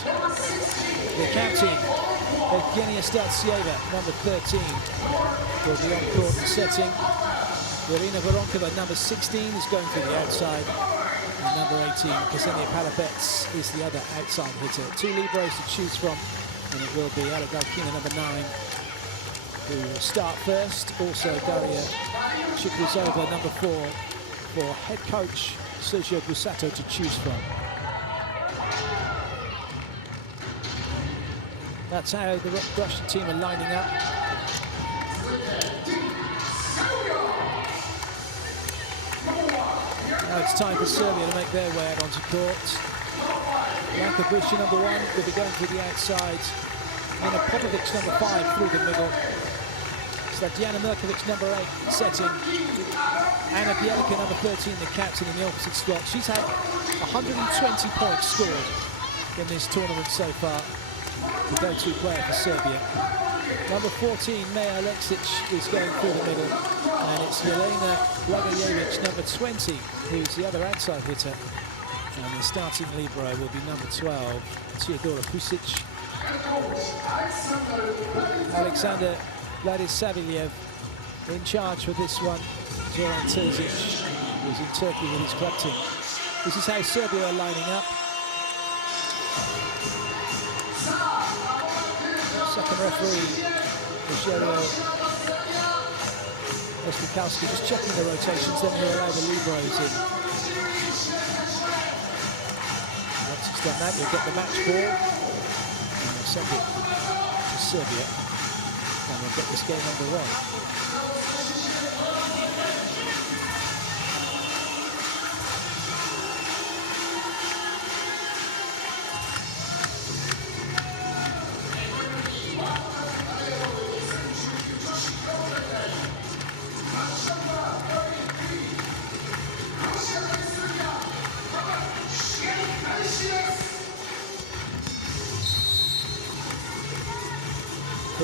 court. The captain, Evgenia Statsieva, number 13, will be on court and setting. Irina Voronkova, number 16, is going to the outside. And number 18, Ksenia Palapets, is the other outside hitter. Two libros to choose from, and it will be Alek Galkina, number 9, who will start first. Also Daria Chikrizova, number 4, for head coach Sergio Busato to choose from. That's how the Russian team are lining up. Now it's time for Serbia to make their way out onto court. Janka Bushi, number 1, will be going to the outside. Nina Popovic, number 5, through the middle. Diana Mirkovic, number 8, setting. Anna Bielica, number 13, the captain, in the opposite slot. She's had 120 points scored in this tournament so far. The go-to player for Serbia. Number 14, Meja Aleksic, is going through the middle. And it's Jelena Blagojevic, number 20, who's the other outside hitter. And the starting libero will be number 12, Teodora Pusic. Alexander Vladisavljev in charge for this one. Zoran Terzic, who's in Turkey with his club team. This is how Serbia are lining up. Second referee, Rogelio Ospikowski, just checking the rotations, then he'll allow the liberos in. Once he's done that, he'll get the match ball and we'll send it to Serbia. And we'll get this game underway.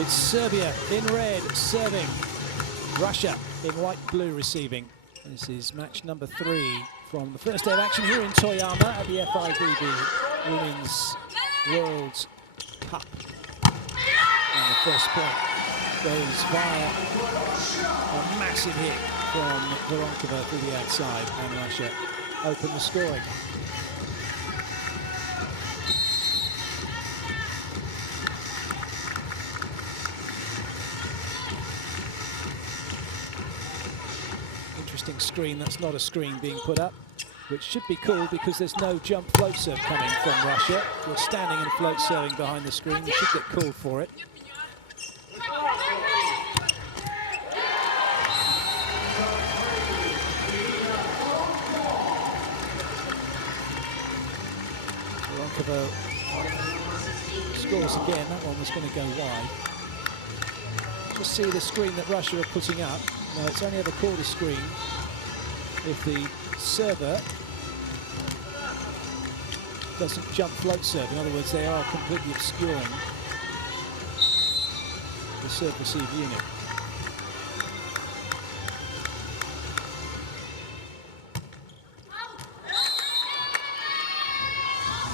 It's Serbia in red serving, Russia in white-blue receiving. This is match number 3 from the first day of action here in Toyama at the FIVB Women's World Cup. And the first point goes via a massive hit from Voronkova through the outside, and Russia open the scoring. Screen, that's not a screen being put up, which should be cool because there's no jump float serve coming from Russia. We're standing and float serving behind the screen. We should get called for it. Voronkova scores again. That one was going to go wide. Just see the screen that Russia are putting up. No, it's only ever called a screen if the server doesn't jump float serve. In other words, they are completely obscuring the serve-receive unit.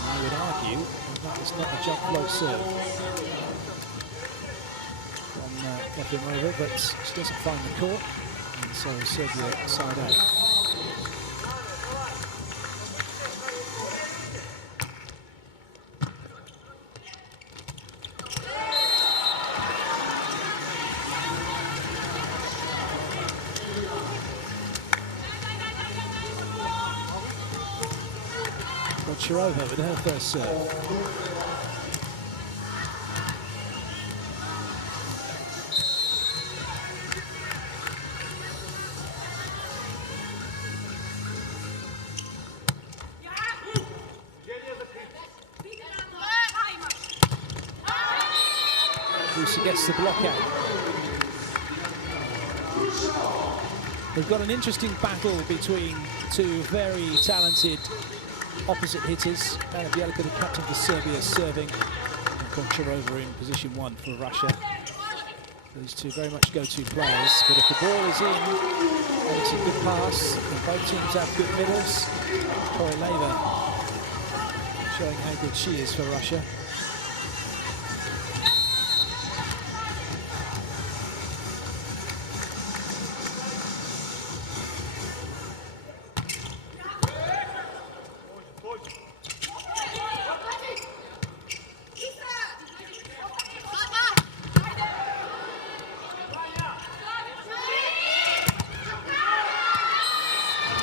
And I would argue that is not a jump float serve from Efimova, but she doesn't find the court, and so Serbia side out. Shirova with her first serve. Lucy gets the block out. We've got an interesting battle between two very talented opposite hitters. Anna Bielica, the captain for Serbia, serving, and Goncharova in position 1 for Russia. These two very much go-to players, but if the ball is in and it's a good pass, and both teams have good middles, Koroleva showing how good she is for Russia.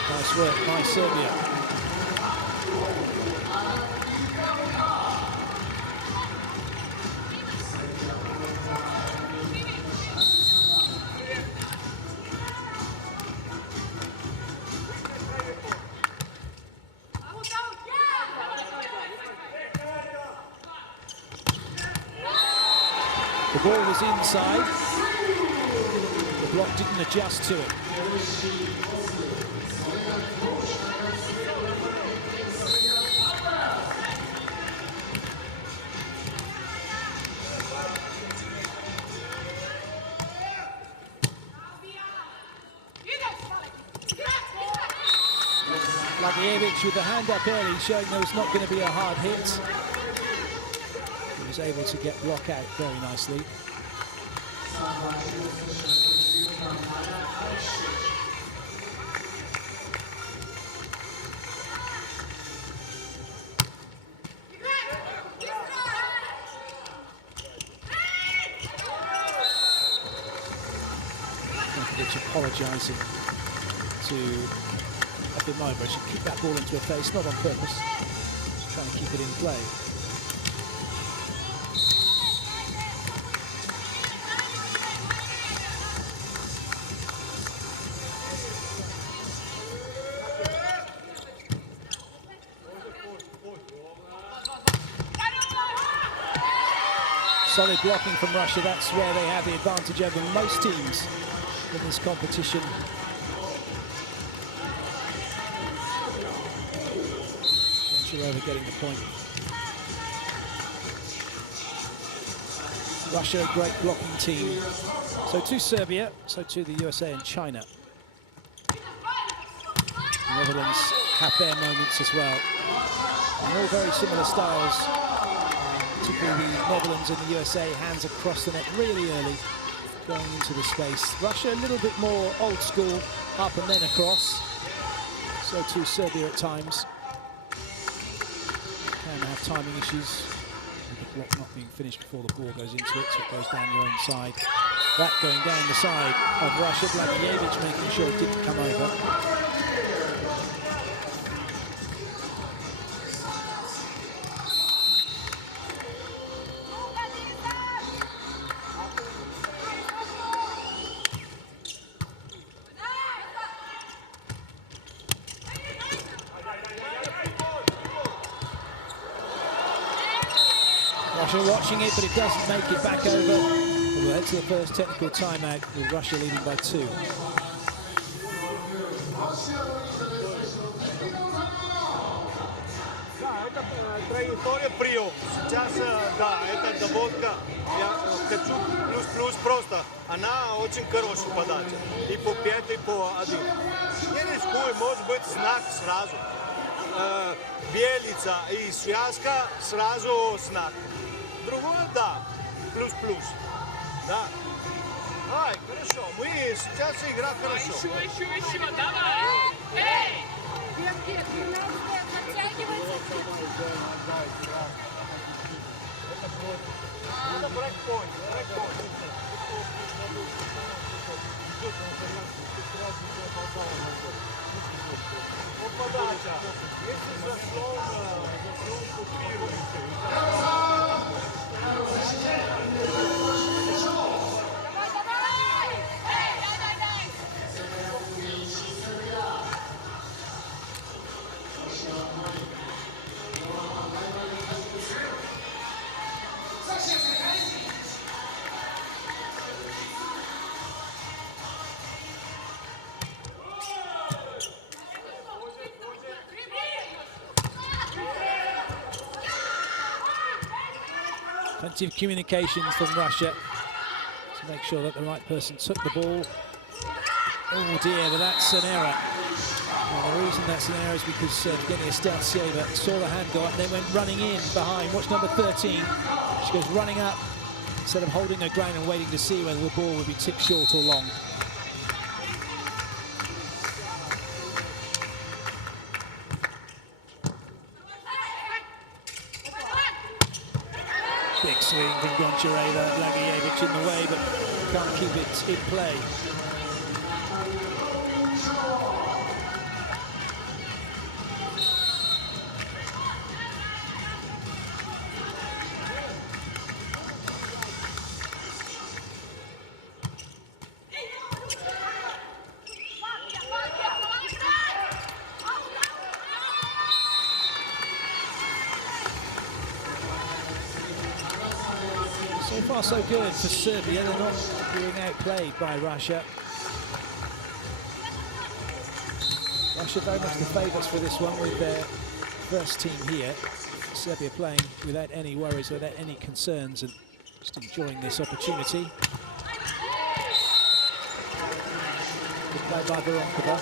Nice work by Serbia. The ball was inside. The block didn't adjust to it. Blagojevic with the hand up early, showing there was not going to be a hard hit. He was able to get block out very nicely. Blagojevic apologising to FIVB. She kicked that ball into her face, not on purpose. Just trying to keep it in play. Solid blocking from Russia. That's where they have the advantage over most teams in this competition. Over getting the point. Russia, a great blocking team. So to Serbia, so to the USA and China. The Netherlands have their moments as well. And all very similar styles. Particularly the Netherlands and the USA, hands across the net really early, going into the space. Russia a little bit more old school, up and then across. So to Serbia at times. Have timing issues with the block not being finished before the ball goes into it, so it goes down your own side. That going down the side of Russia. Blagojevic making sure it didn't come over. Russia watching it, but it doesn't make it back over. We'll head to the first technical timeout with Russia leading by 2. Траектория прием. Сейчас, да, это доводка. Я хочу плюс просто. Она очень хорошая подача. И по 5, и по 1. Не рискуй, может быть знак сразу. Белица и связка сразу знак. Другое, да, плюс-плюс. Да. Ай, хорошо. Мы сейчас игра хорошо. Еще, давай! Эй! Это брейкпоинт. Подача. Если заслон купируете. Plenty of communications from Russia to make sure that the right person took the ball. Oh dear, but that's an error. And the reason that's in there is because Evgenia Stancieva saw the hand go up, then went running in behind. Watch number 13. She goes running up instead of holding her ground and waiting to see whether the ball would be tipped short or long. Big swing from Gonchareva, Lagievich in the way, but can't keep it in play. So far, so good for Serbia. They're not being outplayed by Russia. Russia very much the favourites for this one with their first team here. Serbia playing without any worries, without any concerns, and just enjoying this opportunity. Good play by Veronkova.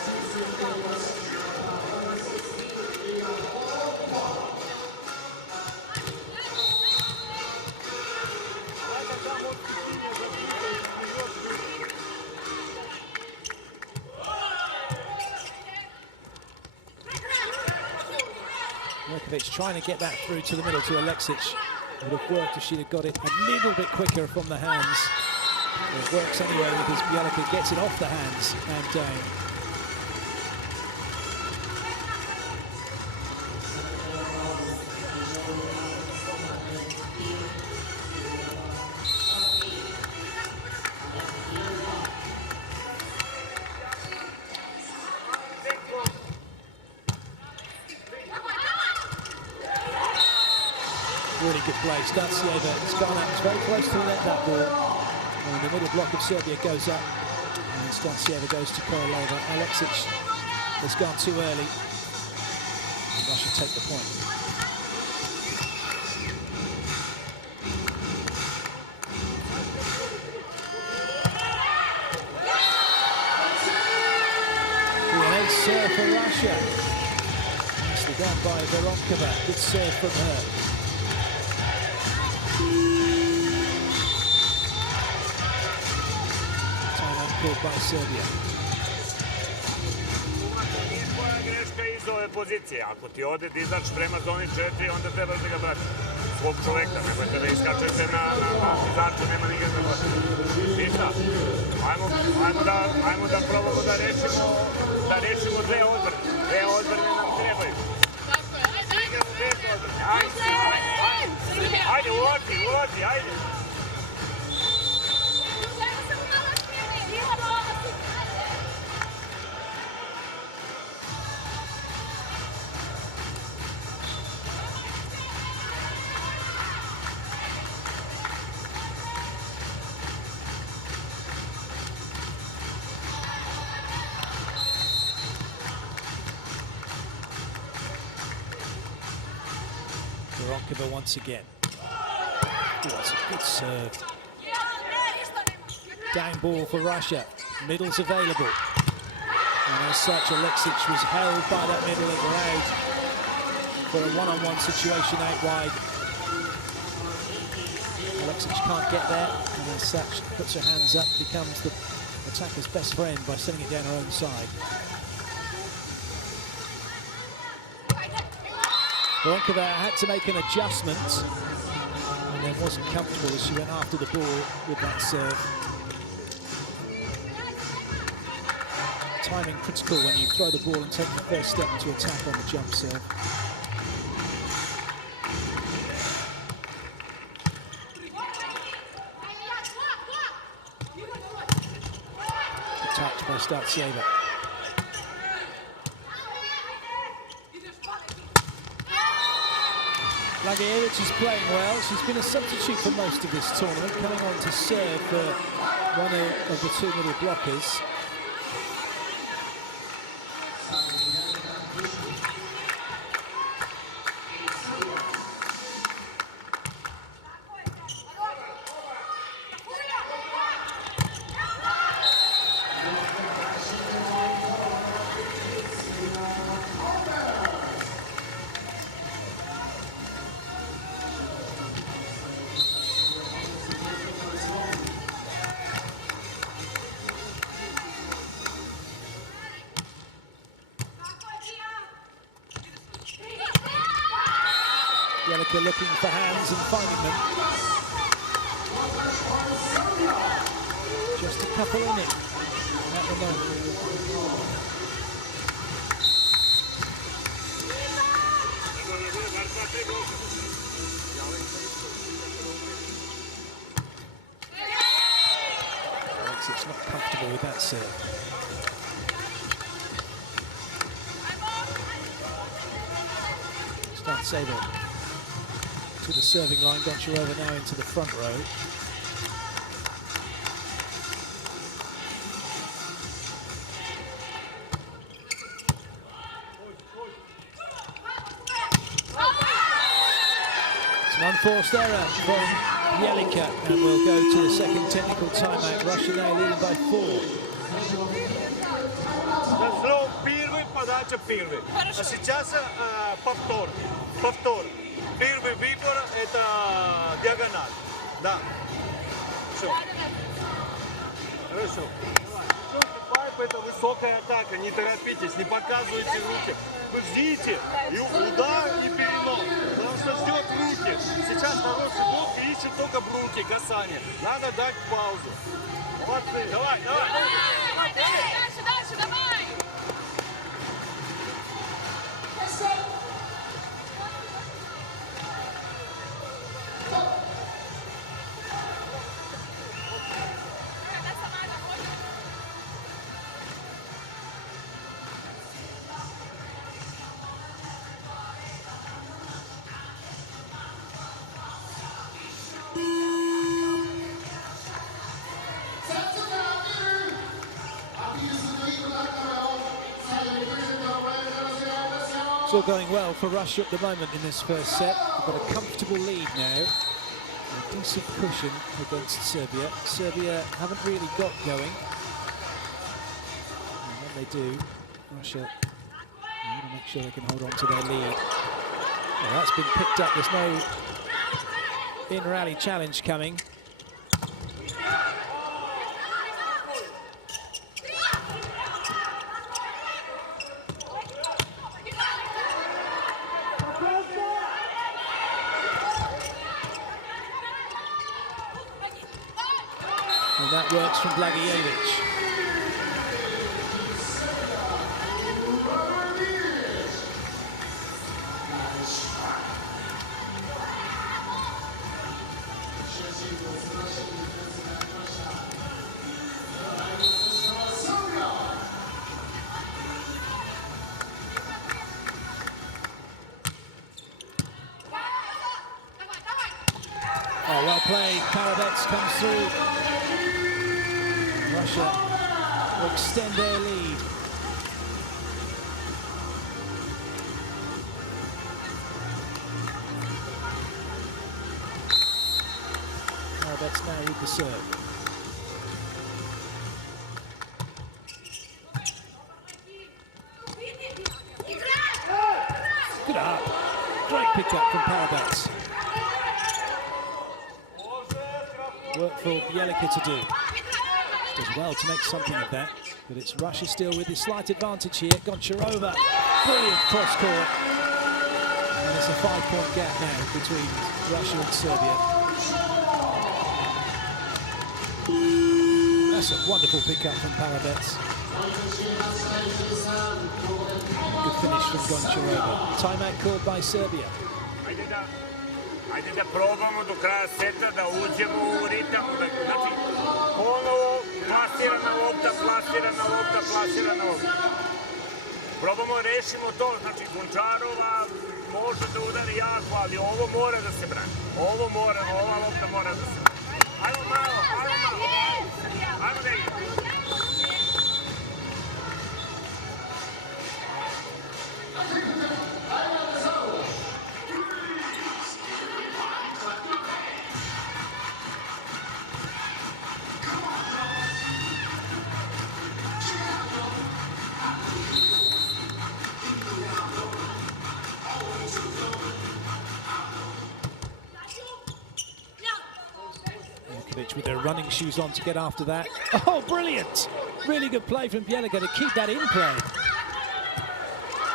Vukovic trying to get that through to the middle to Alexic. Would have worked if she'd have got it a little bit quicker from the hands. It works anyway because Bjelica gets it off the hands and down. Really good play. Stancieva has gone up. It's very close to the net, that ball. And the middle block of Serbia goes up. And Stancieva goes to Koroleva. Alexic has gone too early. And Russia take the point. Great serve for Russia. Nicely done by Veronkova. Good serve from her. Called by Serbia. Nije tvoja greška iz ove pozicije. Ako ti ode da izač prema zoni 4, onda trebaš da ga vratiš. Svog čoveka, nemojte da iskačete na izaču, nema nikakve vrati. Ništa. Ajmo da probamo da rešimo dve odbrane. Dve odbrane nam trebaju. Igramo bez odbrane. Ajde, ulazi, ajde. Veronkova once again. Oh, that's a good serve. Down ball for Russia. Middle's available. And as such, Alexic was held by that middle and allowed for a one-on-one situation out wide. Alexic can't get there, and as such, puts her hands up, becomes the attacker's best friend by sending it down her own side. Veronkova had to make an adjustment and then wasn't comfortable as she went after the ball with that serve. Timing critical when you throw the ball and take the first step to attack on the jump serve. Good touch by Stancieva. Lagievich is playing well. She's been a substitute for most of this tournament, coming on to serve for one of the two middle blockers. Serbia looking for hands and finding them. Just a couple in it at the moment. It's not comfortable with that serve. Start Saber to the serving line. Goncharova now into the front row. It's an unforced error from Jelika, and we'll go to the second technical timeout. Russia now leading by 4. Разлом первый, подача первый. А сейчас повтор. Повтор. Первый выбор это диагональ. Да. Все. Хорошо. Пайп это высокая атака. Не торопитесь, не показывайте руки. Вы ждите и удар, и перенос. Потому что ждет руки. Сейчас хороший блок ищет только руки, касание. Надо дать паузу. Молодцы. Давай, давай. Дальше, дальше, давай! It's all going well for Russia at the moment in this first set. They've got a comfortable lead now. A decent cushion against Serbia. Serbia haven't really got going. And when they do, Russia want to make sure they can hold on to their lead. Well, that's been picked up. There's no in-rally challenge coming. And that works from Blagojevic. Oh, well played. Parabets comes through. Russia will extend their lead. Parabets now with the serve. Good up. Great pick up from Parabets. Work for Jelika to do. Does well to make something of that, but it's Russia still with a slight advantage here. Goncharova, brilliant cross court. And it's a 5-point gap now between Russia and Serbia. That's a wonderful pickup from Parabets. Good finish from Goncharova. Timeout called by Serbia. Ajde da probamo do kraja seta da uđemo u ritam. Znači, ponovo plasirana lopta, plasirana lopta, plasirana lopta. Probamo, rešimo to. Znači, Goncharova može da udari jako, ali ovo mora da se brani. Ovo mora, ova lopta mora da se brani. Ajmo malo, ajmo malo. Ajmo da igra. With their running shoes on to get after that. Oh, brilliant! Really good play from Jelika to keep that in play.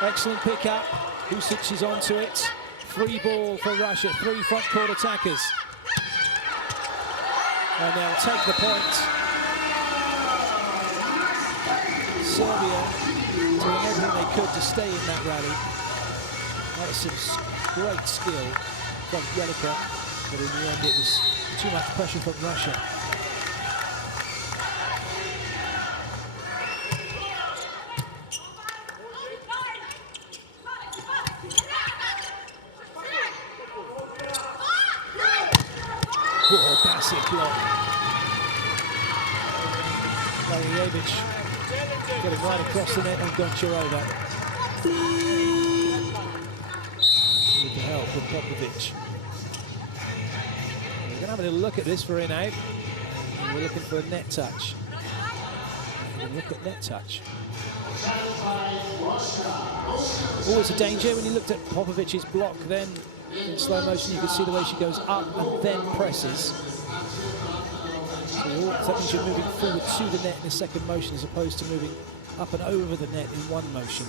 Excellent pick up. Husic is onto it. Free ball for Russia, 3 front court attackers. And they'll take the point. Serbia doing everything they could to stay in that rally. That was some great skill from Jelika, but in the end it was too much pressure from Russia. Oh, massive block. Volleyball getting right across the net and Goncharova. With the help of Popovic. We're going to have a little look at this for in-out. We're looking for a net touch. Look at net touch. Always a danger when you looked at Popovic's block then. In slow motion, you can see the way she goes up and then presses. So that means you're moving forward to the net in the second motion as opposed to moving up and over the net in one motion.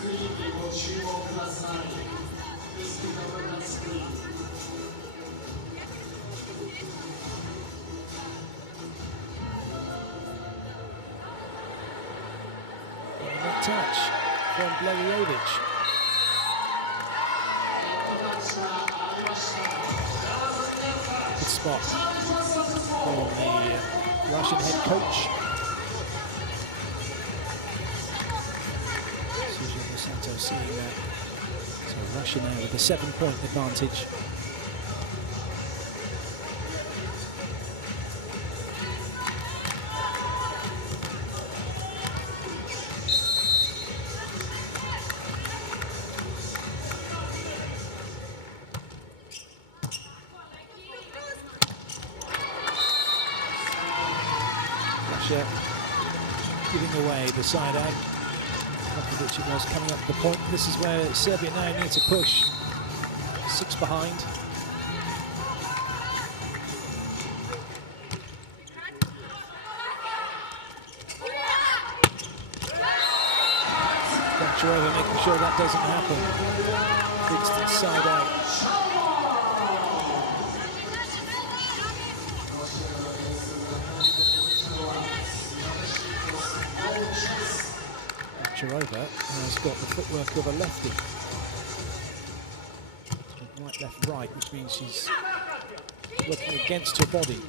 And a net touch from Blagojevic. Good spot from the Russian head coach. Susan Santos seeing that. So Russia now with a 7-point advantage. Giving away the side out. Popovic it was coming up to the point. This is where Serbia now need to push. 6 behind. Goncharova making sure that doesn't happen. Big side out. Goncharova has got the footwork of a lefty. Right, left, right, which means she's looking against her body.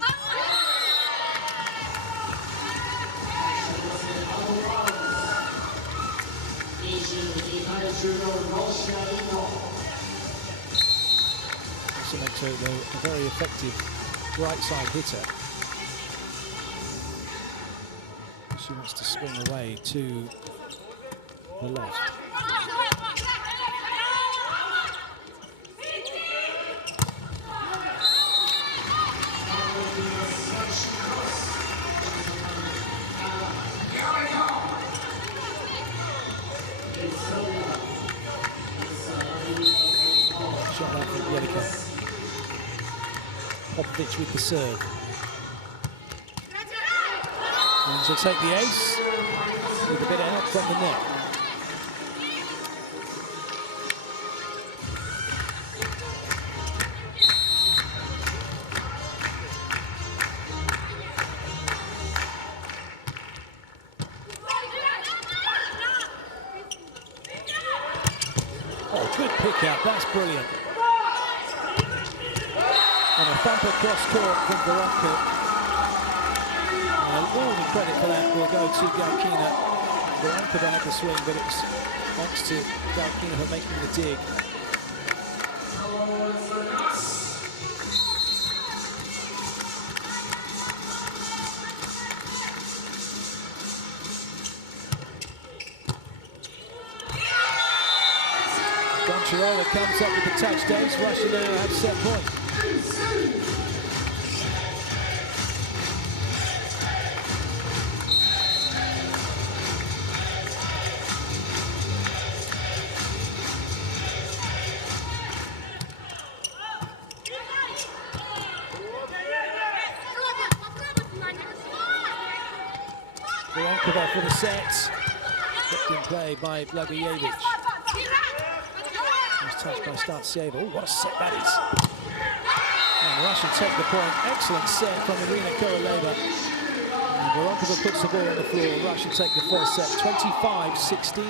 Also makes her a very effective right side hitter. She wants to swing away to the left. Shot out from Jelika. Popovic with the serve. And she'll take the ace with a bit of help from the net. Oh, good pick out, that's brilliant. And a thump across court from Veronka. All the credit for that will go to Galkina. Veronka had the swing, but it's thanks to Galkina for making the dig. Goncharova comes up with the touch days. Russia now have set point. Veronkova for the set. Kept in play by Blagojevic. He's touch by Startsieva. Oh, what a set that is. And Russia take the point. Excellent set from Irina Koroleva. And Voronkova puts the ball on the floor. Russia take the first set, 25-16.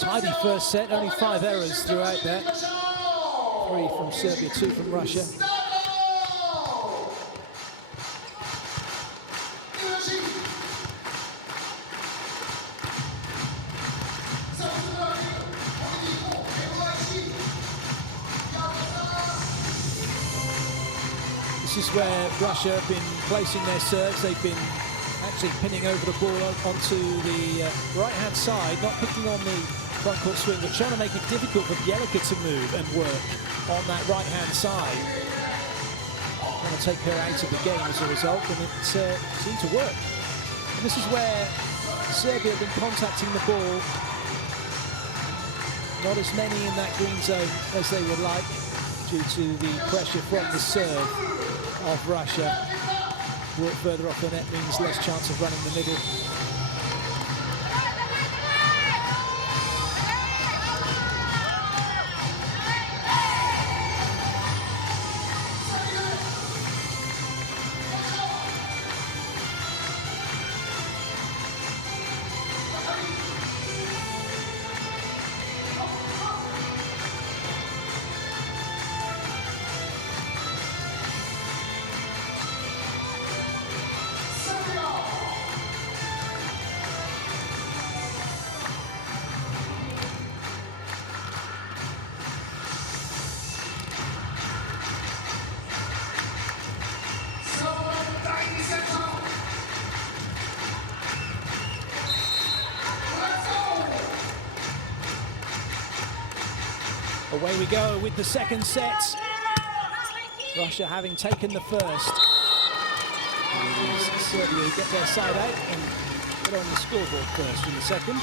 Tidy first set, only 5 errors throughout that. 3 from Serbia, 2 from Russia. This is where Russia have been placing their serves. They've been actually pinning over the ball onto the right-hand side, not picking on the front court swing, but trying to make it difficult for Bjelica to move and work on that right-hand side. Trying to take her out of the game as a result, and it seemed to work. And this is where Serbia have been contacting the ball. Not as many in that green zone as they would like, due to the pressure from the serve of Russia. Work further off the net means less chance of running the middle. Away we go with the second set. Russia having taken the first. Serbia get their side out and get on the scoreboard first in the second.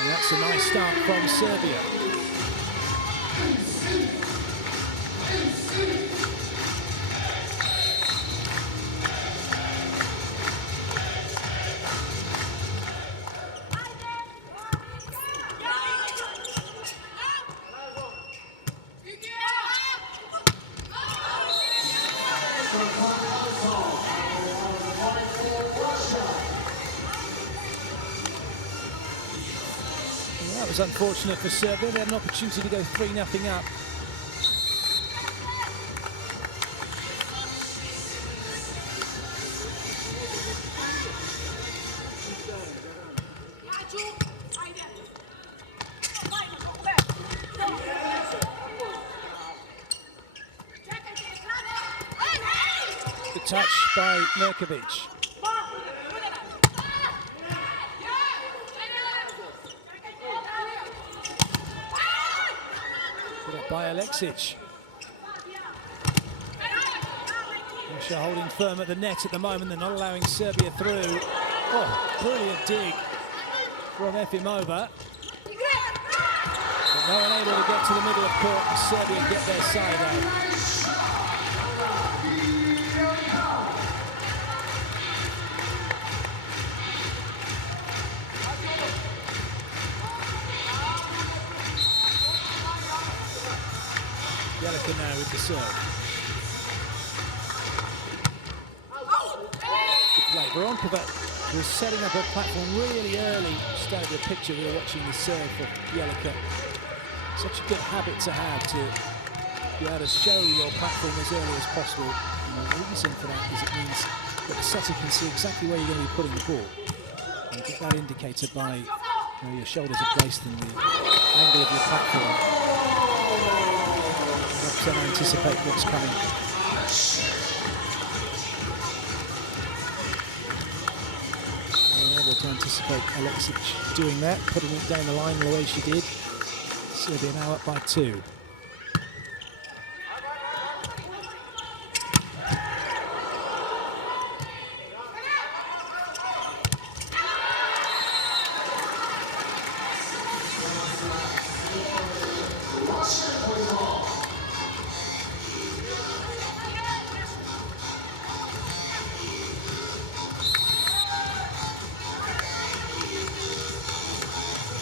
And that's a nice start from Serbia. That was unfortunate for Serbia. They had an opportunity to go 3-0 up. The touch by Mirkovic. Put up by Alexic. Russia holding firm at the net at the moment. They're not allowing Serbia through. Oh, brilliant dig from Efimova. But no one able to get to the middle of court and Serbia get their side out. Bjelica now with the serve. Good play. Voronkova was setting up her platform really early. Started the picture, we were watching the serve for Bjelica. Such a good habit to have, to be able to show your platform as early as possible. And the reason for that is it means that the setter can see exactly where you're going to be putting the ball. And get that indicator by where your shoulders are placed in the angle of your platform. Helps them anticipate what's coming. Unable to anticipate Alexic doing that, putting it down the line the way she did. Serbia now up by 2.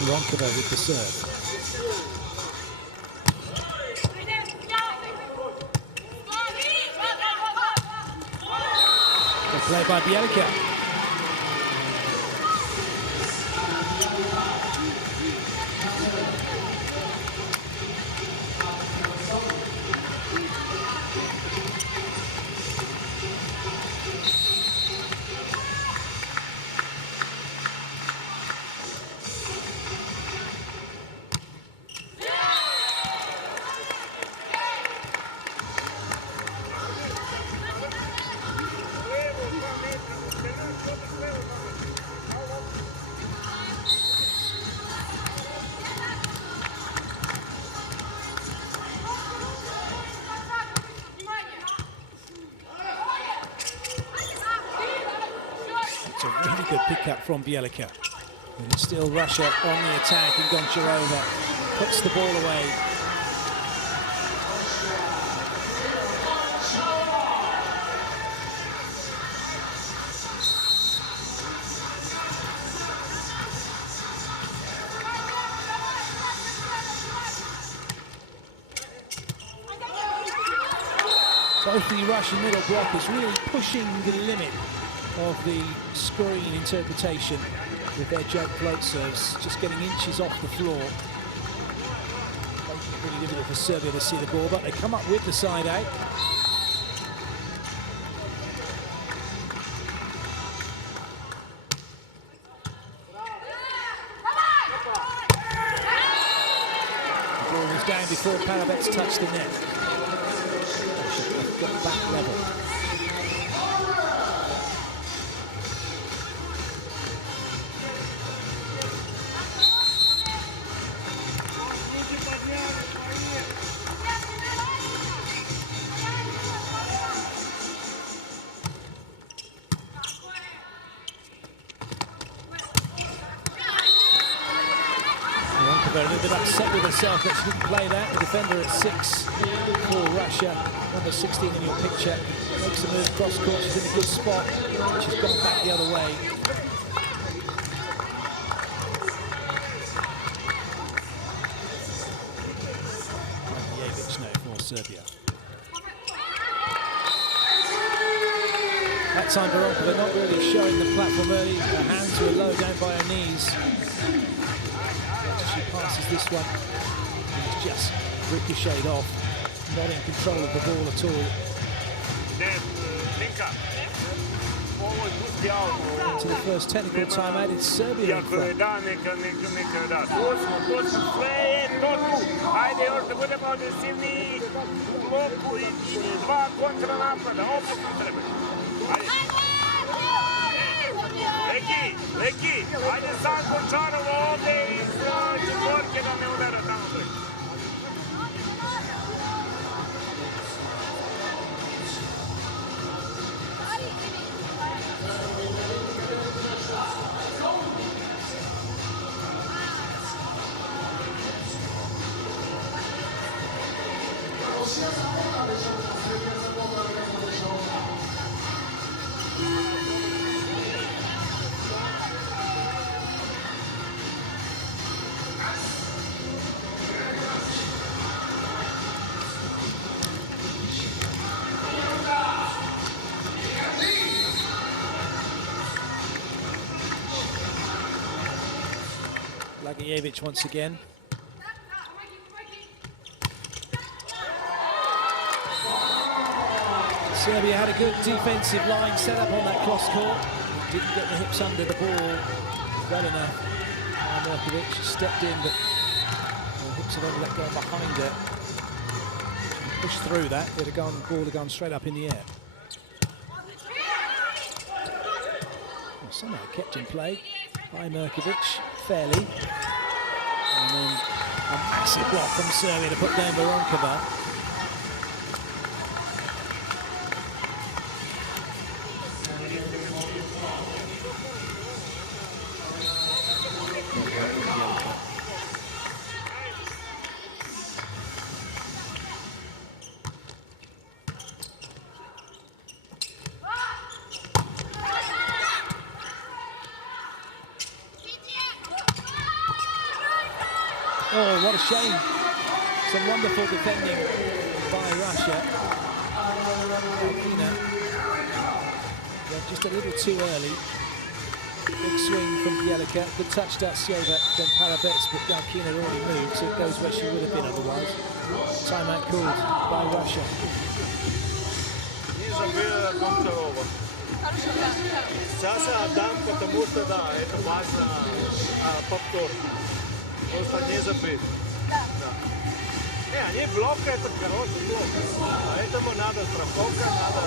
Voronkova with the serve. Good play by Bjelica. A really good pick-up from Bjelica. And it's still Russia on the attack, and Goncharova puts the ball away. Both the Russian middle block is really pushing the limit of the screen interpretation with their joke float serves, just getting inches off the floor. Making it really difficult for Serbia to see the ball, but they come up with the side out. The ball was down before Parabets touched the net. Got back level. A little bit upset with herself that she didn't play that. The defender at 6 for Russia. Number 16 in your picture. Makes a move cross court. She's in a good spot. She's gone back the other way. now for Serbia. That time Voronkova not really showing the platform early. Her hands were low down by her knees. She passes this one. It's just ricocheted off. Not in control of the ball at all. To the first technical timeout, it's Serbia in front. Leki, ajde sad Gončarovo ovde iz četvorke da me udara tamo preko. Lagijevic once again. Serbia had a good defensive line set up on that cross court. Didn't get the hips under the ball well enough. Mirkovic stepped in, but the hips have only let go behind her. Pushed through that, the ball had gone straight up in the air. Well, somehow kept in play by Mirkovic, fairly. And then a massive block from Serbia to put down Voronkova. Oh, what a shame. Some wonderful defending by Russia. Just a little too early. Big swing from Bielica. Good touch to Sieva, then Parabets, but Galkina had already moved, so it goes where she would have been otherwise. Timeout called by Russia. Не забила Гончарова. Сейчас отдам, потому что да, это важно повтор. Просто не забыть. Да. Не, они блок, это хороший блок. Поэтому надо страховка, надо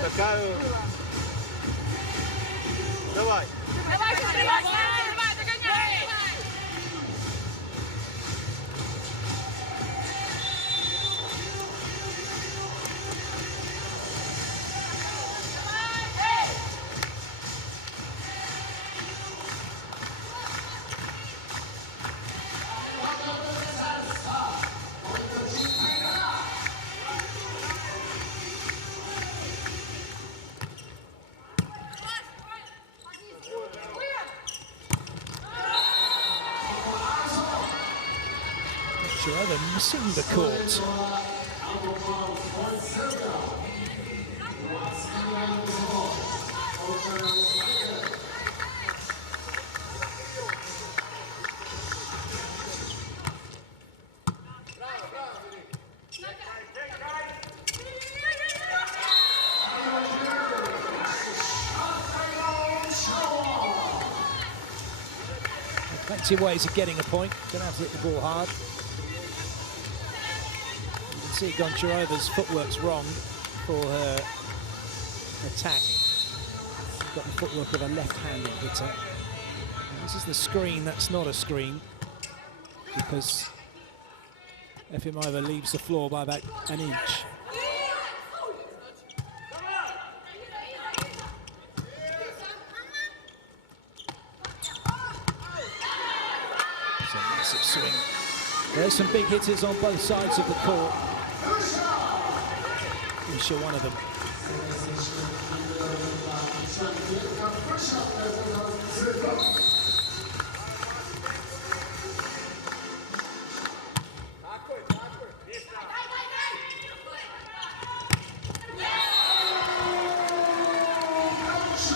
такая... Давай. Давай, догоняй! Shirova missing the court. Plenty of ways of getting a point. Gonna have to hit the ball hard. See, Goncharova's footwork's wrong for her attack. Got the footwork of a left-handed hitter. And this is the screen that's not a screen, because Efimova leaves the floor by about an inch. It's a massive swing. There's some big hitters on both sides of the court. I'm sure one of them.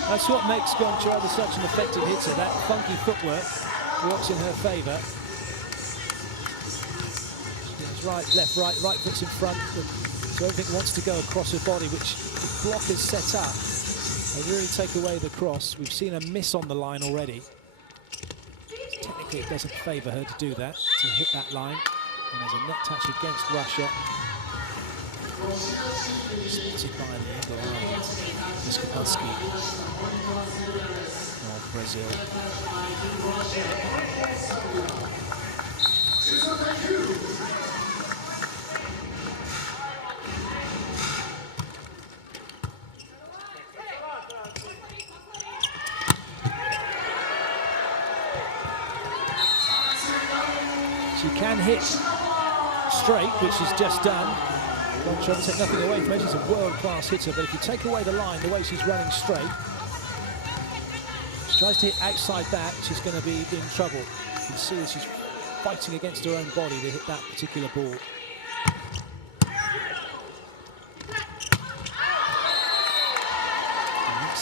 That's what makes Goncharova such an effective hitter. That funky footwork works in her favour. Right, left, right foot's in front. So everything wants to go across her body, which the block is set up. They really take away the cross. We've seen a miss on the line already. Technically, it doesn't favour her to do that, to hit that line. And there's a net touch against Russia. Spotted by the Eagle Island, Miskopolski of Brazil. She can hit straight, which she's just done. Don't try to take nothing away from her. She's a world-class hitter, but if you take away the line, the way she's running straight, she tries to hit outside that, she's going to be in trouble. You can see that she's fighting against her own body to hit that particular ball.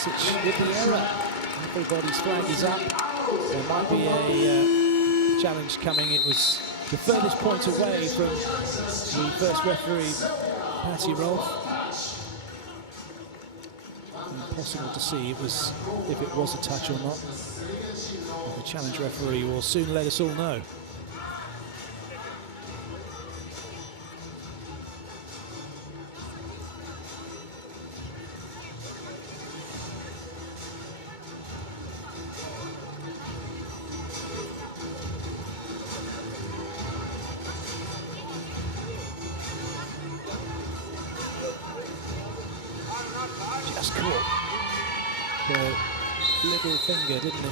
And with the error, everybody's flag is up. There might be a challenge coming. It was the furthest point away from the first referee, Patty Rolfe. Impossible to see if it was a touch or not. The challenge referee will soon let us all know. Just caught the little finger, didn't it?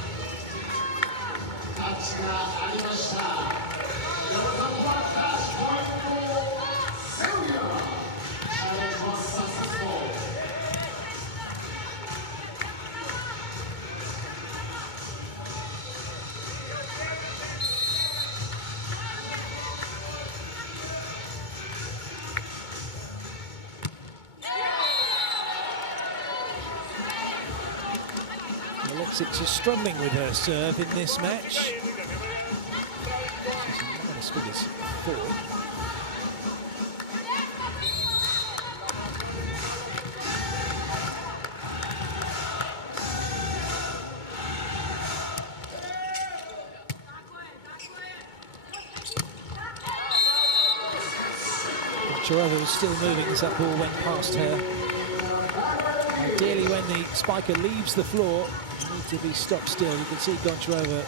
Alexic is struggling with her serve in this match. She's in minus figures 4. Goncharova was still moving as that ball went past her. Ideally, when the spiker leaves the floor, to be stopped still. You can see Goncharova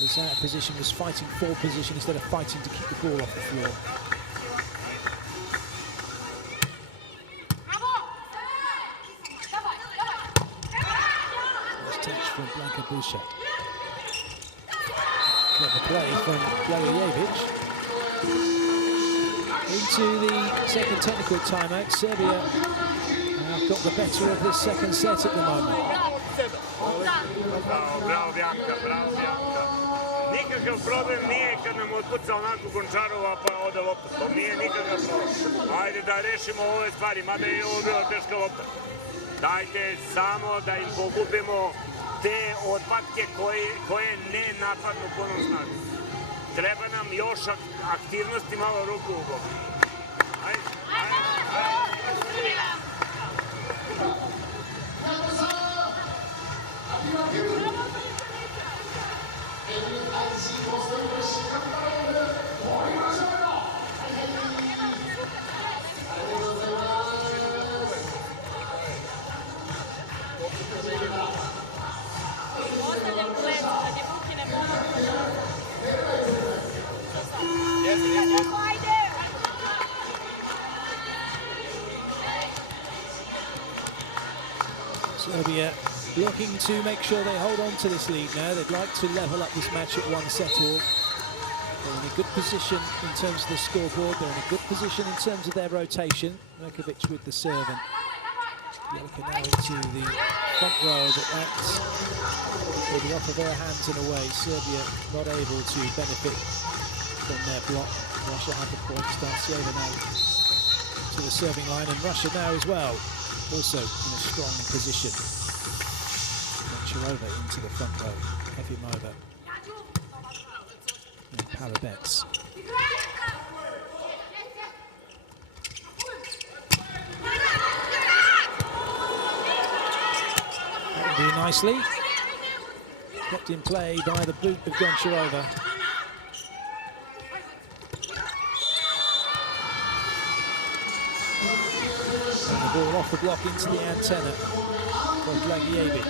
was out of position, was fighting for position instead of fighting to keep the ball off the floor. Nice touch from Blanka Busha. Clever play from Blagojevic. Into the second technical timeout. Serbia have got the better of this second set at the moment. Bravo Bjanka, bravo Bjanka. Nikakav problem nije kad nam otpuca onako Goncharova pa ode lopta. To nije nikakav problem. Ajde da rešimo ove stvari, mada je ovo bila teška lopta. Dajte samo da im pogubimo te otpadke koje ne napadnu punom snagu. Treba nam još aktivnosti, malo ruku u bok. Ajde, ajde, ajde. Serbia looking to make sure they hold on to this lead now. They'd like to level up this match at 1 set all. They're in a good position in terms of the scoreboard. They're in a good position in terms of their rotation. Rekovic with the serve and Jelka now into the front row, but that's will be off of their hands in a way. Serbia not able to benefit from their block. Russia have the point. Startsieva now to the serving line, and Russia now as well, also in a strong position. Goncharova into the front row. Efimova and Palabets. That'll do nicely. Kept in play by the boot of Goncharova. ball off the block into the antenna for Blagijevic.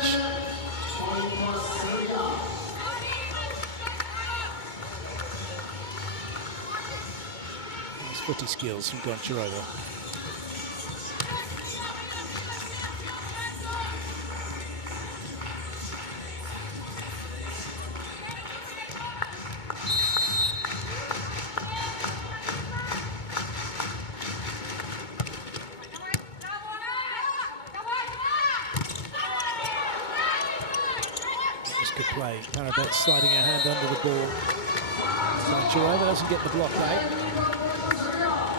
Nice footy skills from Goncharova. Good play. Parabet sliding her hand under the ball. Goncharova doesn't get the block out.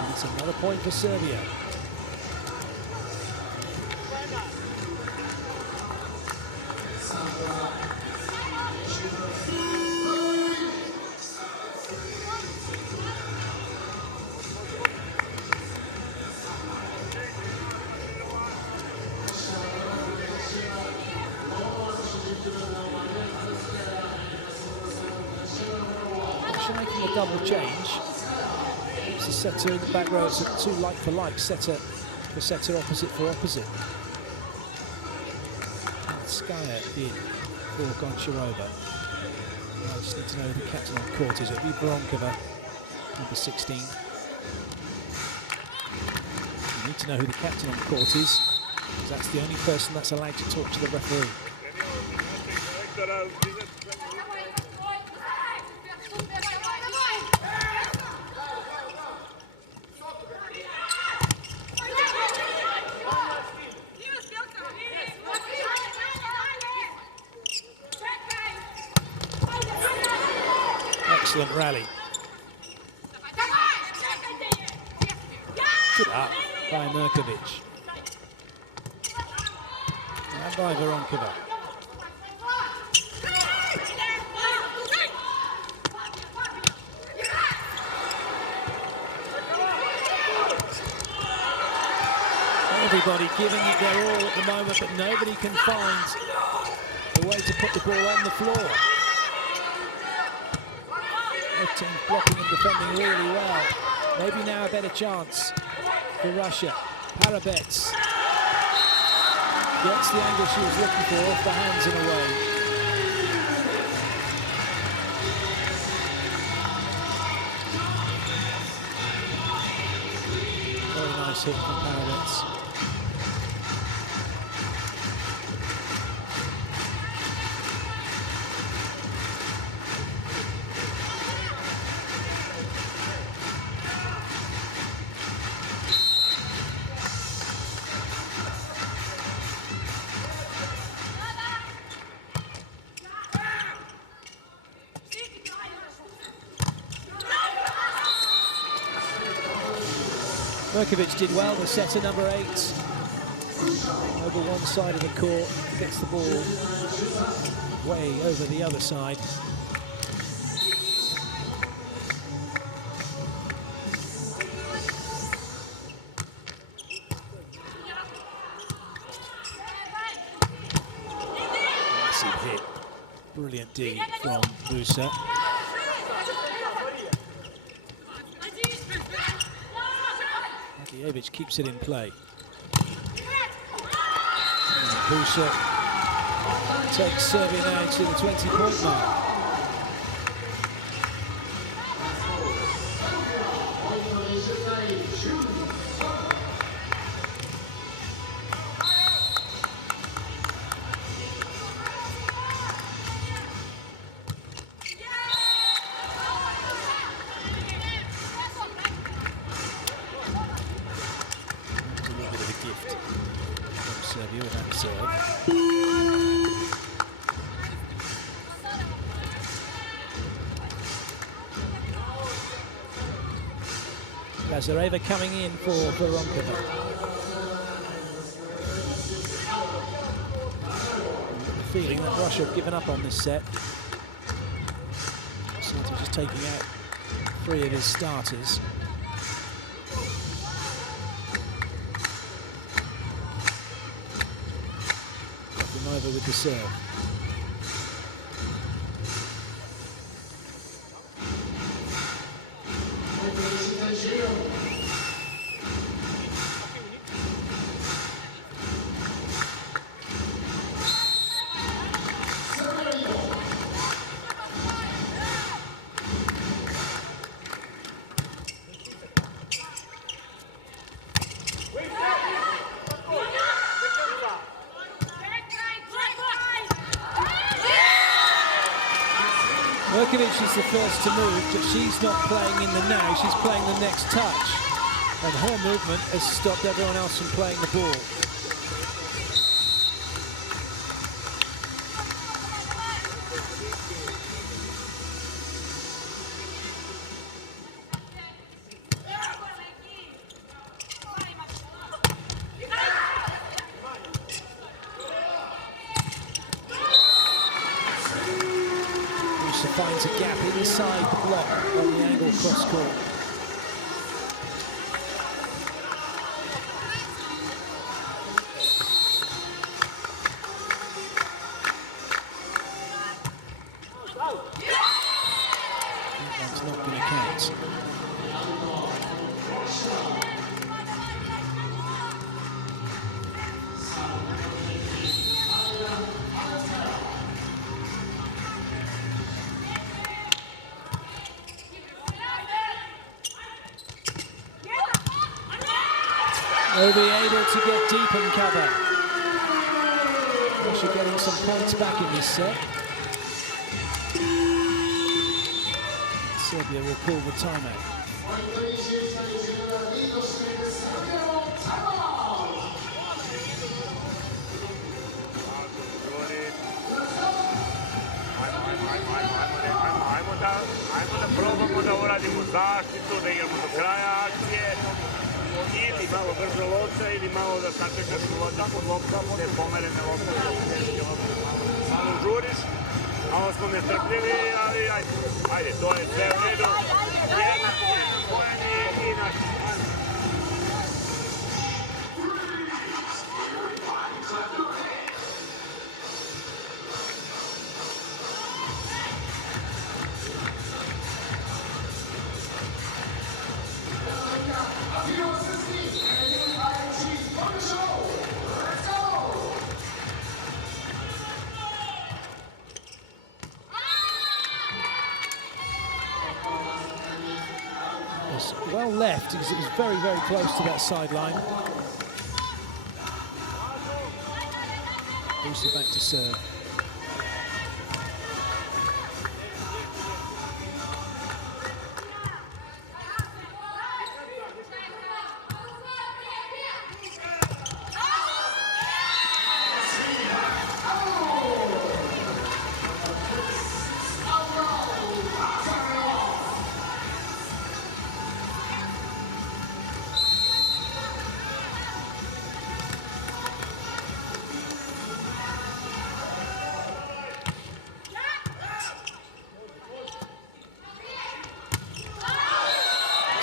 And it's another point for Serbia. Making a double change. It's the setter in the back row. It's a two like-for-like, setter for setter, opposite for opposite. And Skyer in for Goncharova. I just need to know who the captain on court is. It'll be Voronkova, number 16. You need to know who the captain on court is, because that's the only person that's allowed to talk to the referee. Excellent rally. Good up by Mirkovic. And by Voronkova. Everybody giving it their all at the moment, but nobody can find a way to put the ball on the floor. Both teams blocking and defending really well. Maybe now a better chance for Russia. Parabets gets the angle she was looking for off the hands in a way. Very nice hit from Parabets. Mirkovic did well, the setter, number 8. Over one side of the court, gets the ball way over the other side. Massive hit. Brilliant D from Musa. Blagijevic keeps it in play. Musa takes Serbia now to the 20-point mark. Serbia with that serve. Lazareva coming in for Voronkova. The feeling that Russia have given up on this set. Sort of just taking out 3 of his starters. Over with the serve. Mirkovic is the first to move, but she's not playing in the now, she's playing the next touch. And her movement has stopped everyone else from playing the ball. Finds a gap inside the block on the angle cross court. That one's not going to count. They'll be able to get deep and cover. Russia getting some points back in this set. Serbia will call the timeout. Ajmo da probamo da uradimo zaštitu, da igramo do kraja akcije. Ili malo brže lopta, ili malo da sačekaš lopta pod loptom, te pomerene lopte, malo žuriš, malo smo nestrpljivi, ali ajde, to je sve u redu. Jedna poen i naš. Well left, because it was very, very close to that sideline. Booster back to serve.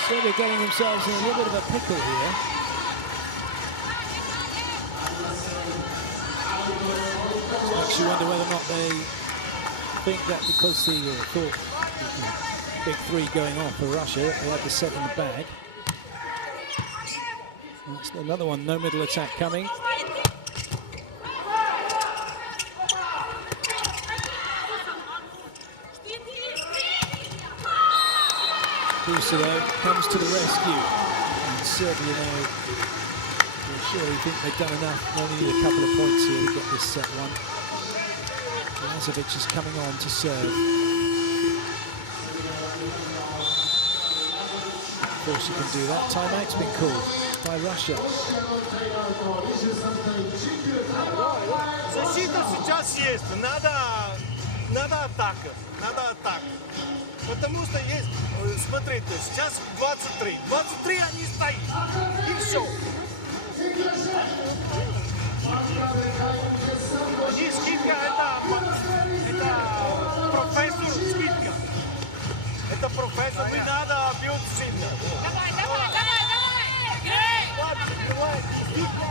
Serbia getting themselves in a little bit of a pickle here. Makes you wonder whether or not they think that because the thought big three going on for Russia, they had the set in the bag. That's another one, no middle attack coming. Kosovo comes to the rescue, and Serbia now, I'm sure you think they've done enough, only need a couple of points here to get this set won. Lazovic is coming on to serve. Of course you can do that. Timeout's been called by Russia. Защита сейчас есть, надо атака. Потому что есть, смотрите, сейчас 23. 23 они стоят. И все. И скидка это профессор скидка. Это профессор, не надо бьют сильно. Давай! Давай, скидка.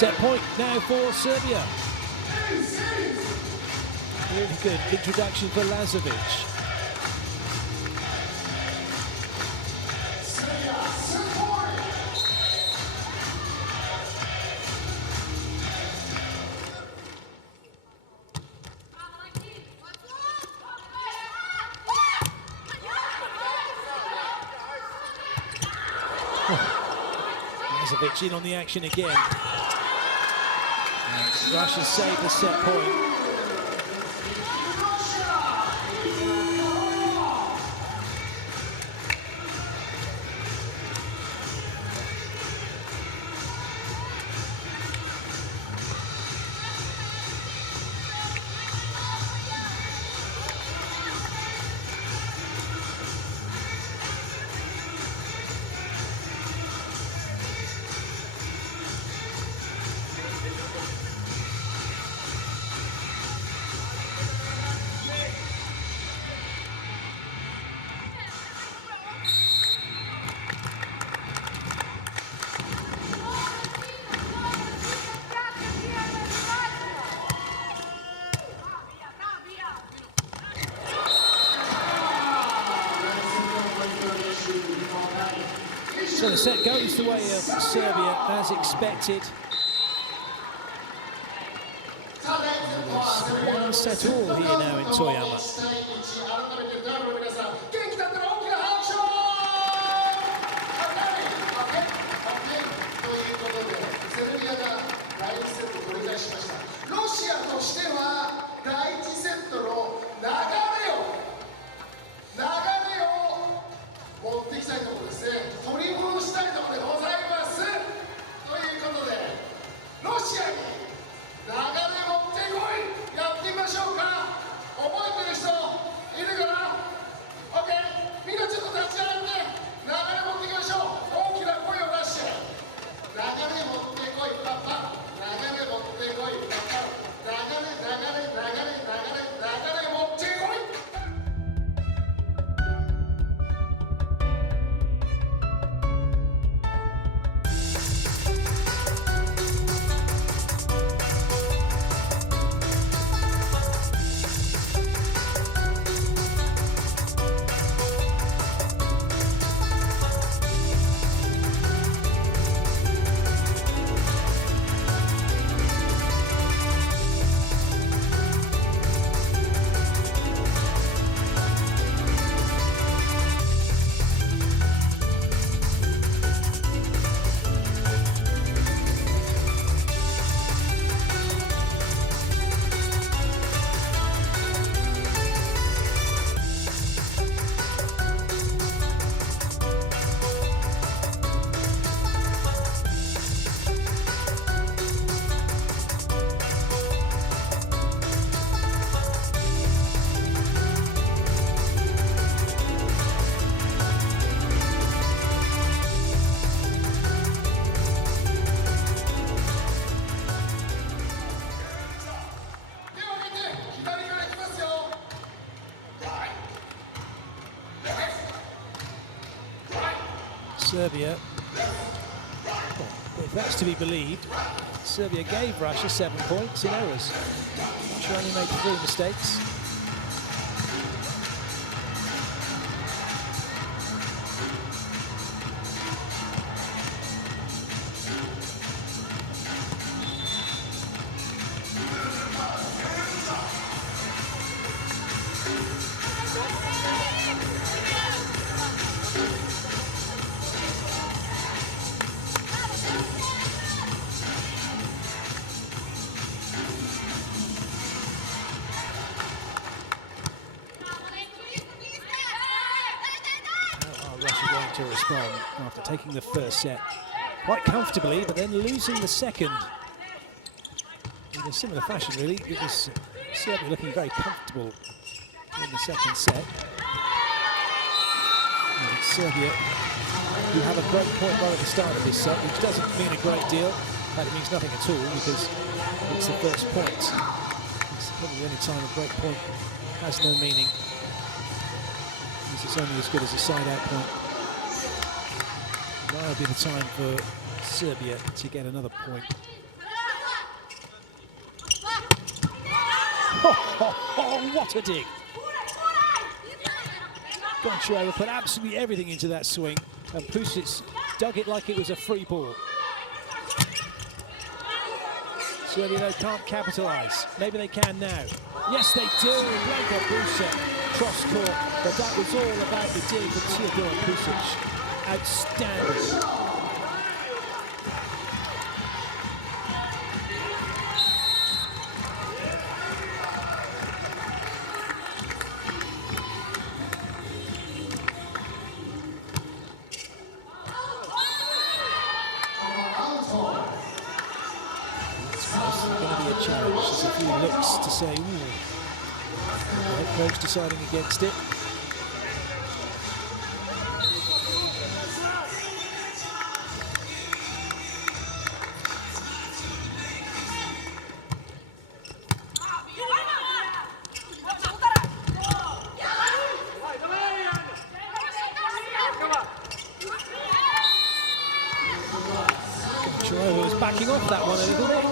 Set point now for Serbia. Really good introduction for Lazovic. Lazovic in on the action again. And Russia saved the set point. So the set goes the way of Serbia as expected. One set all here now in Toyama. Serbia, well, if that's to be believed, Serbia gave Russia 7 points in errors. Russia only made 3 mistakes. To respond after taking the first set quite comfortably, but then losing the second in a similar fashion, really. It was Serbia looking very comfortable in the second set. And it's Serbia who have a great point right at the start of this set, which doesn't mean a great deal. It means nothing at all because it's the first point. It's probably the only time a break point has no meaning, because it's only as good as a side-out point. Now will be the time for Serbia to get another point. Oh, what a dig! Goncharova put absolutely everything into that swing, and Pusic dug it like it was a free ball. Serbia, though, can't capitalise. Maybe they can now. Yes, they do. Blanka Pusic cross court, but that was all about the dig from Teodor Pusic. outstanding. Going to be a challenge. There's a few looks to say, ooh. The head coach deciding against it. Goncharova was backing off that one a little bit.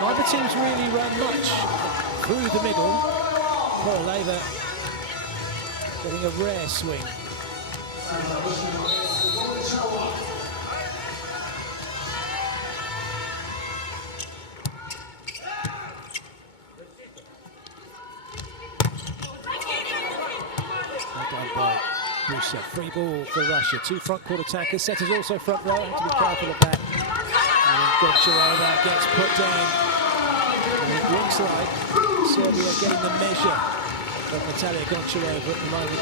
Neither team's really run much through the middle. Koroleva getting a rare swing. Well done by Russia. Free ball for Russia. Two front court attackers. Setters also front row. Have to be careful of that. And Goncharova gets put down. And it looks like Serbia getting the measure of Natalia Goncharova at the moment.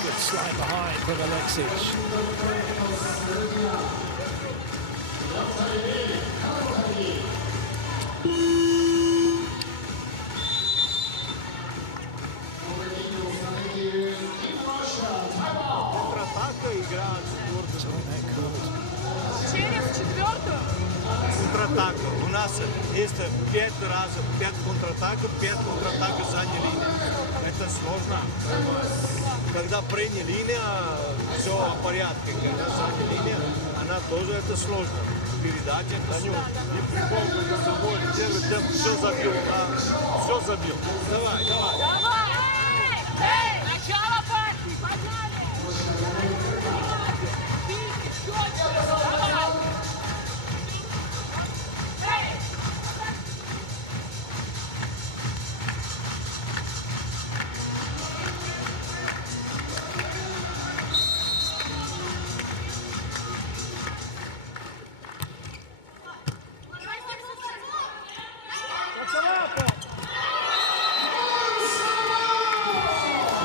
Good slide behind from Alexic. Контратака играет Через четвертую. контратака. У нас есть 5 контратака, 5 контратака задней линии. Это сложно. Когда предняя линия, все в порядке. Когда задняя линия, она тоже это сложно. Передача, Таню, и прикол, за собой, первый темп, все забил, все забил. Давай, давай. Давай! Эй! Начало партии! Погнали! Давай! Эй!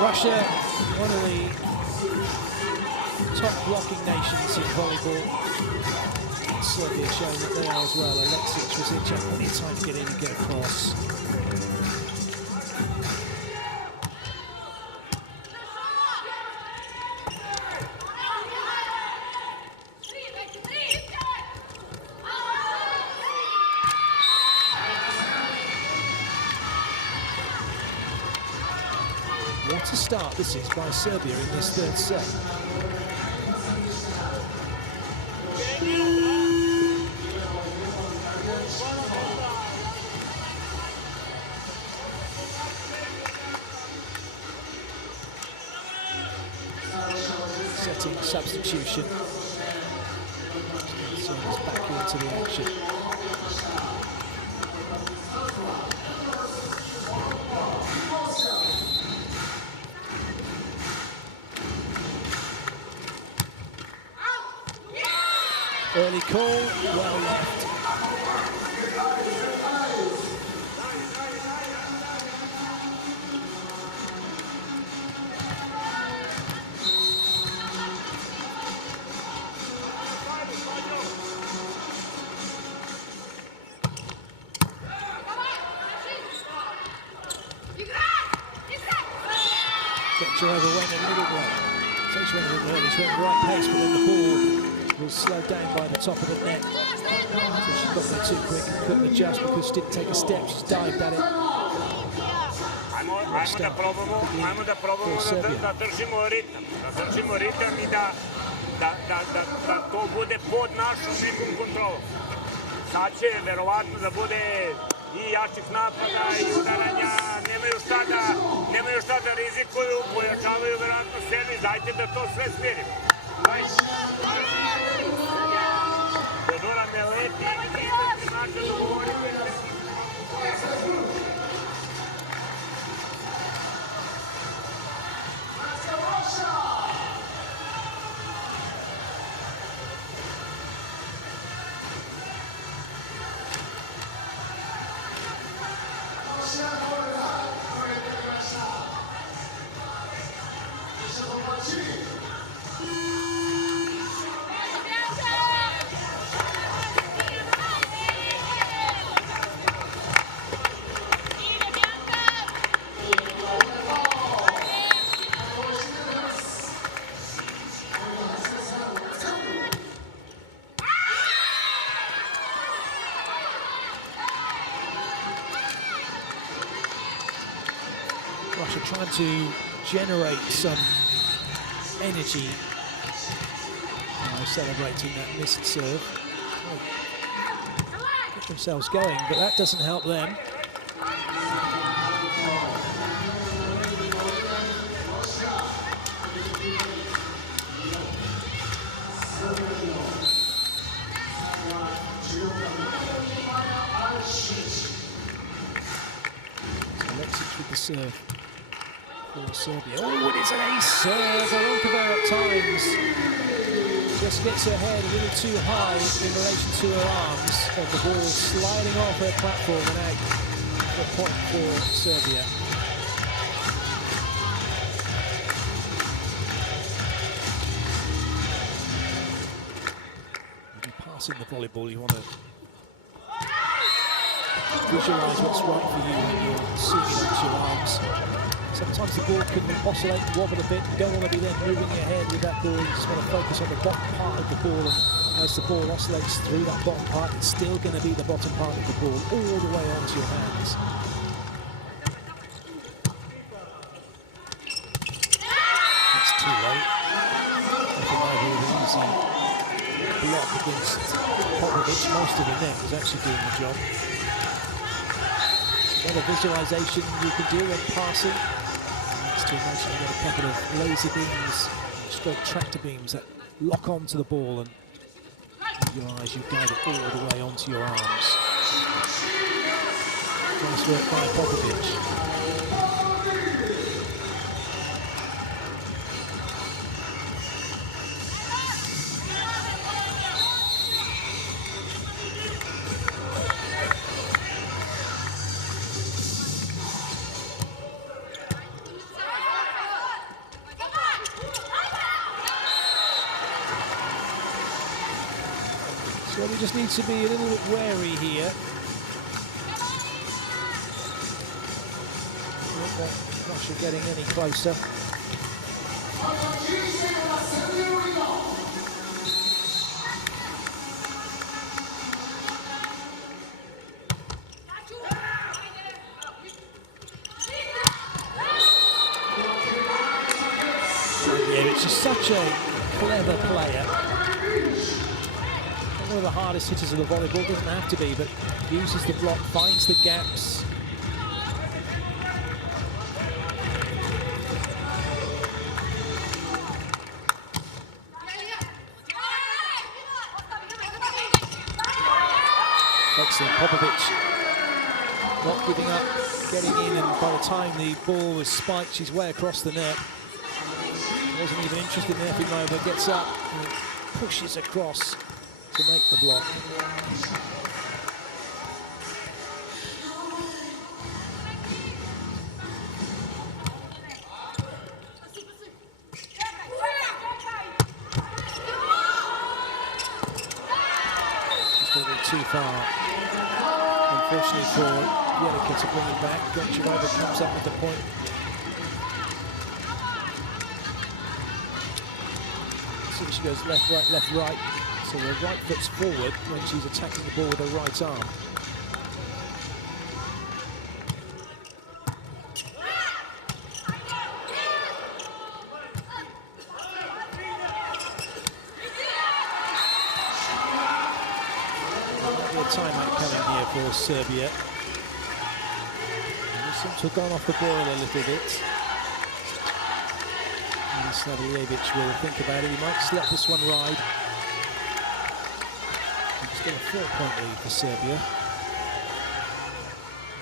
Russia, one of the top blocking nations in volleyball. Serbia showing that they are as well. Alexic was in plenty of time to get in and get across. What a start this is by Serbia in this third set. Setting substitution. Serbia's back into the action. Early call, well left. Goncharova went a little way. Takes one a little early, she went at the right pace, but then the ball was slowed down by the top of the net. So she got there too quick and couldn't adjust because she didn't take a step. She's dived at it. Ajmo da probamo da držimo ritam i da to bude pod našom nekom kontrolom. Sad će verovatno da bude i jačih napada i udaranja, nemaju šta da rizikuju, pojačavaju verovatno servis, dajte da to sve smirimo. Dodora ne leti, između način dogovorite. Russia trying to generate some energy, celebrating that missed serve. Get themselves going, but that doesn't help them. Alexic with the serve for Serbia. Oh, it is an ace serve. Oronkova at times just gets her head a little too high in relation to her arms, and the ball sliding off her platform and out for a point for Serbia. When you're passing the volleyball, you want to visualise what's right for you when you're seeing it onto your arms. Sometimes the ball can oscillate and wobble a bit. You don't want to be then moving your head with that ball. You just want to focus on the bottom part of the ball. And as the ball oscillates through that bottom part, it's still going to be the bottom part of the ball all the way onto your hands. That's too late. I think that was an easy block against Popovic. Most of the net was actually doing the job. Another visualization you can do when passing. Next to imagine you've got a couple of laser beams, stroke tractor beams that lock onto the ball, and with your eyes you guide it all the way onto your arms. Nice work by Popovic. So we just need to be a little bit wary here. Don't want Russia getting any closer. Yeah, it's just such a clever player. One of the hardest hitters of the volleyball, doesn't have to be, but uses the block, finds the gaps. Excellent, Popovic not giving up, getting in, and by the time the ball was spiked, she's way across the net. Wasn't even interested in the FIVB, gets up and pushes across to make the block. Just a little too far, unfortunately, for Jelika to bring it back. Gonchilova comes up with the point. See, she goes left, right, So her right foot's forward when she's attacking the ball with her right arm. Timeout coming here for Serbia. They seem to have gone off the boil a little bit. Snavljevic will think about it. He might just let this one ride. It's still a 4-point lead for Serbia.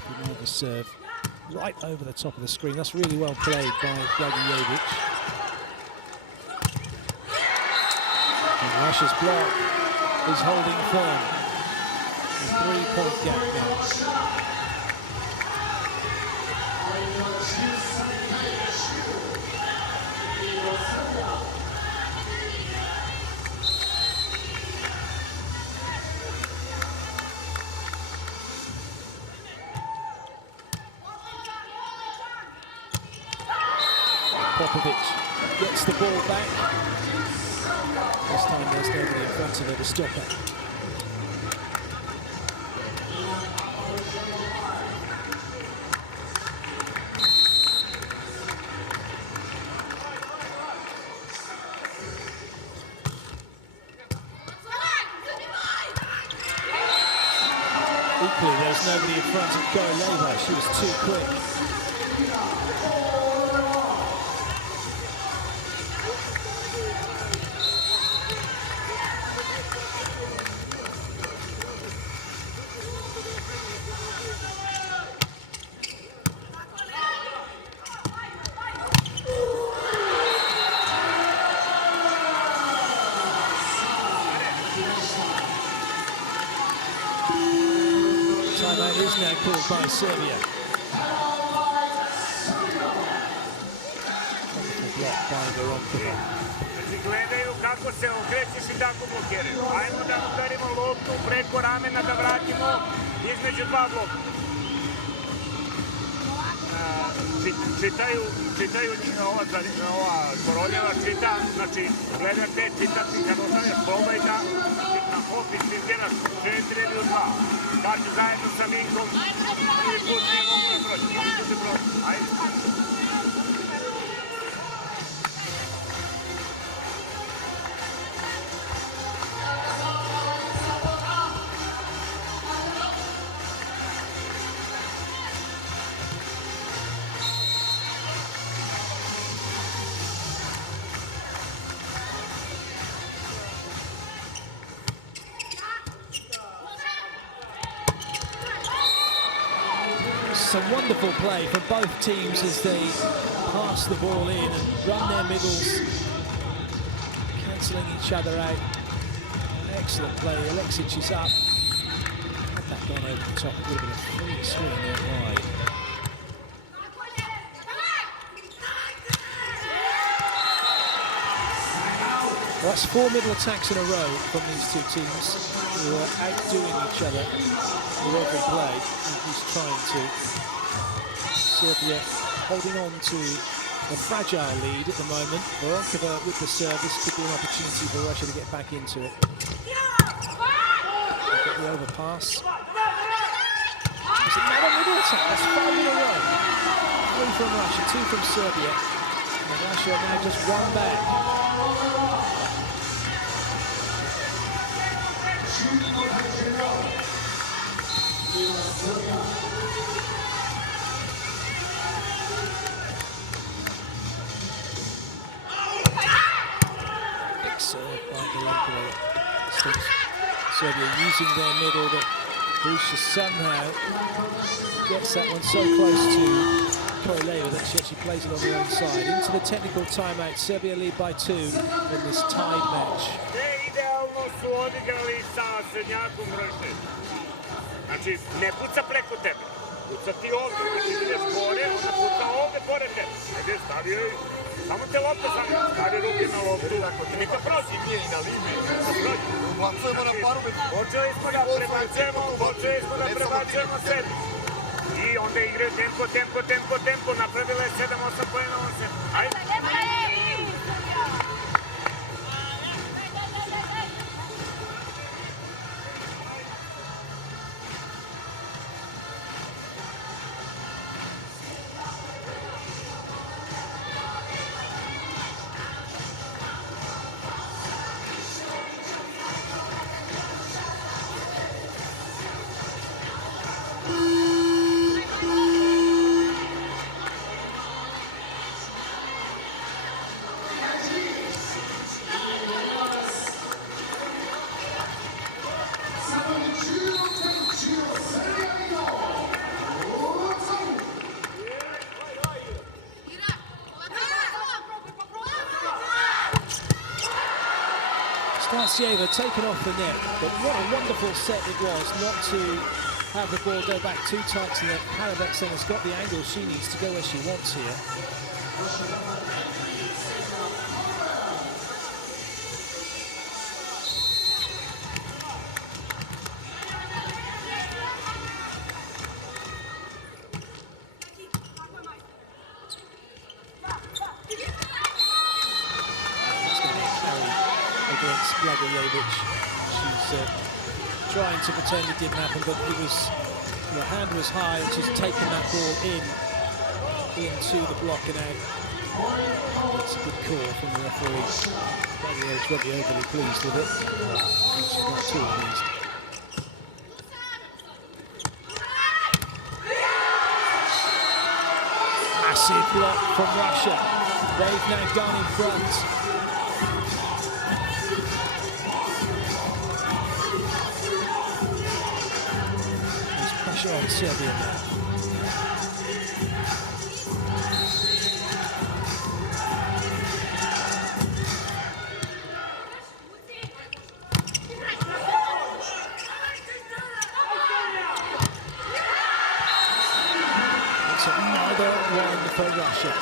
He might just serve right over the top of the screen. That's really well played by Snavljevic. And Russia's block is holding firm. A 3-point gap now. Popovic gets the ball back. This time there's nobody in front of her to stop it. Equally, there's nobody in front of Goroleva. She was too quick. Timeout is now called by Serbia. Wonderful block by Veronkova. Gledaju kako se okrećeš i tako blokiraju. Ajmo da udarimo loptu preko ramena, da vratimo između dva bloka. Čitaju ova Koroljeva čita, znači gleda gde čitati kad ostaneš probaj da na hop ispiziraš 4 ili 2. Kaže zajedno sa Minkom, prvi put nije mogu da proći. Ajde. Some wonderful play from both teams as they pass the ball in and run their middles, cancelling each other out. Excellent play. Alexic is up. Had that gone over the top, it would have been a free swing there wide. Well, that's 4 middle attacks in a row from these two teams who are outdoing each other with every play. And he's trying to. Serbia holding on to a fragile lead at the moment. Veronkova with the service could be an opportunity for Russia to get back into it. Get the overpass. There's another middle attack. That's 5 in a row. 3 from Russia, 2 from Serbia. And Russia now just 1 back. Big serve by Veronkova. Serbia using their middle, but Russia somehow gets that one so close to Koroleva that she actually plays it on her own side. Into the technical timeout, Serbia lead by 2 in this tied match. Idealno su odigrali sa srednjakom Rusije. Znači, ne puca preko tebe. Puca ti ovdje, znači ideš gore, onda puca ovdje pored tebe. Ajde, stavio je, samo te lopta stavi ruke na loptu. I mi to prosi. Nije i na liniji. Ubacujemo na paru. Počeli smo da prebacujemo sebi. I onda igraju tempo, napravile 7-8 pojena on se. Ajde. Stasieva taken off the net, but what a wonderful set it was not to have the ball go back too tight to the net. Parabets then has got the angle she needs to go where she wants here. Against Blagojevich. She's trying to pretend it didn't happen, but it was, the hand was high and she's taken that ball into the block and out. That's a good call from the referee. Blagojevich won't be overly pleased with it. She's not too pleased. Massive block from Russia. They've now gone in front. Russia and Serbia now. It's another one for Russia.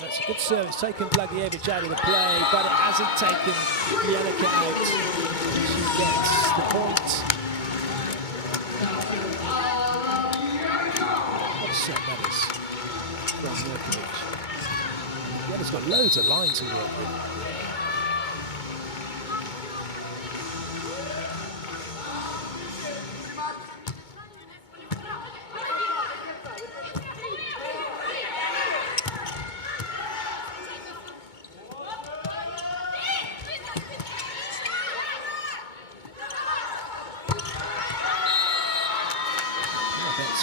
That's a good service, taken Blagojevich out of the play, but it hasn't taken Jelika out. She gets the point. What a set that is from Mirkovic. Jelica's got loads of line to work with.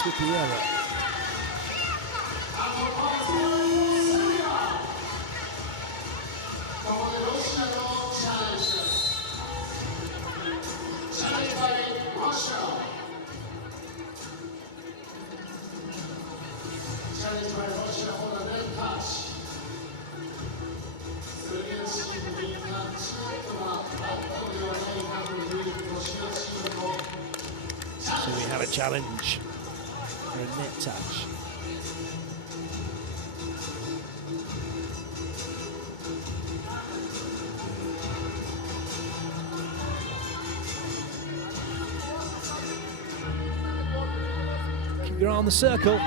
With the error. So we have a challenge. A net touch. Keep your eye on the circle.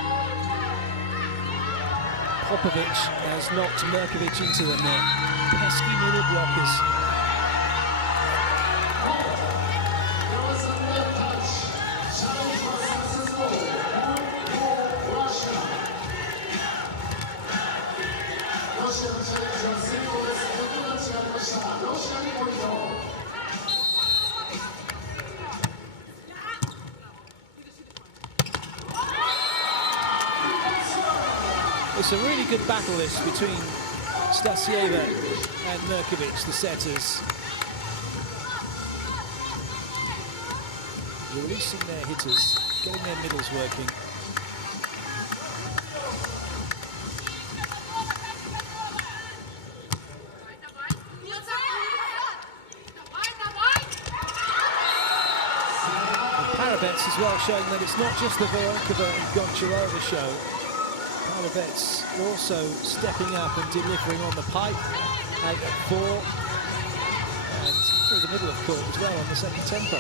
Popovic has knocked Mirkovic into the net. Pesky middle blockers. It's a really good battle this between Stasieva and Mirkovic, the setters. Releasing their hitters, getting their middles working. Parabets as well, showing that it's not just the Voronkova and Goncharova show. Parabets also stepping up and delivering on the pipe, out at 4, and through the middle of court as well on the second tempo.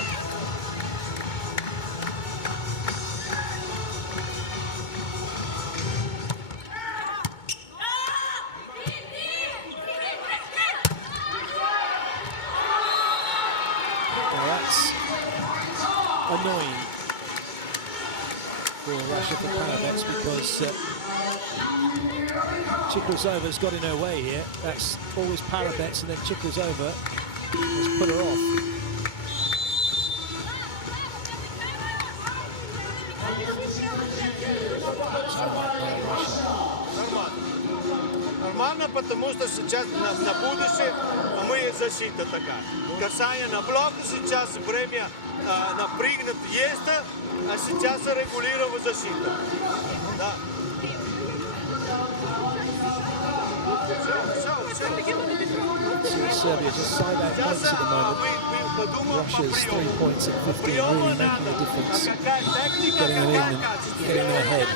Now that's annoying for Russia, for Parabets, because Chikrizova's got in her way here. That's always Parabets, and then Chikrizova has put her off. нормально, потому что сейчас на будущее мы защита такая. Касание на блок сейчас время напрягнут есть, а сейчас регулировать защита. Да. Serbia just side out points at the moment. Russia's 3 points at 15 really making a difference, getting them in and getting them ahead.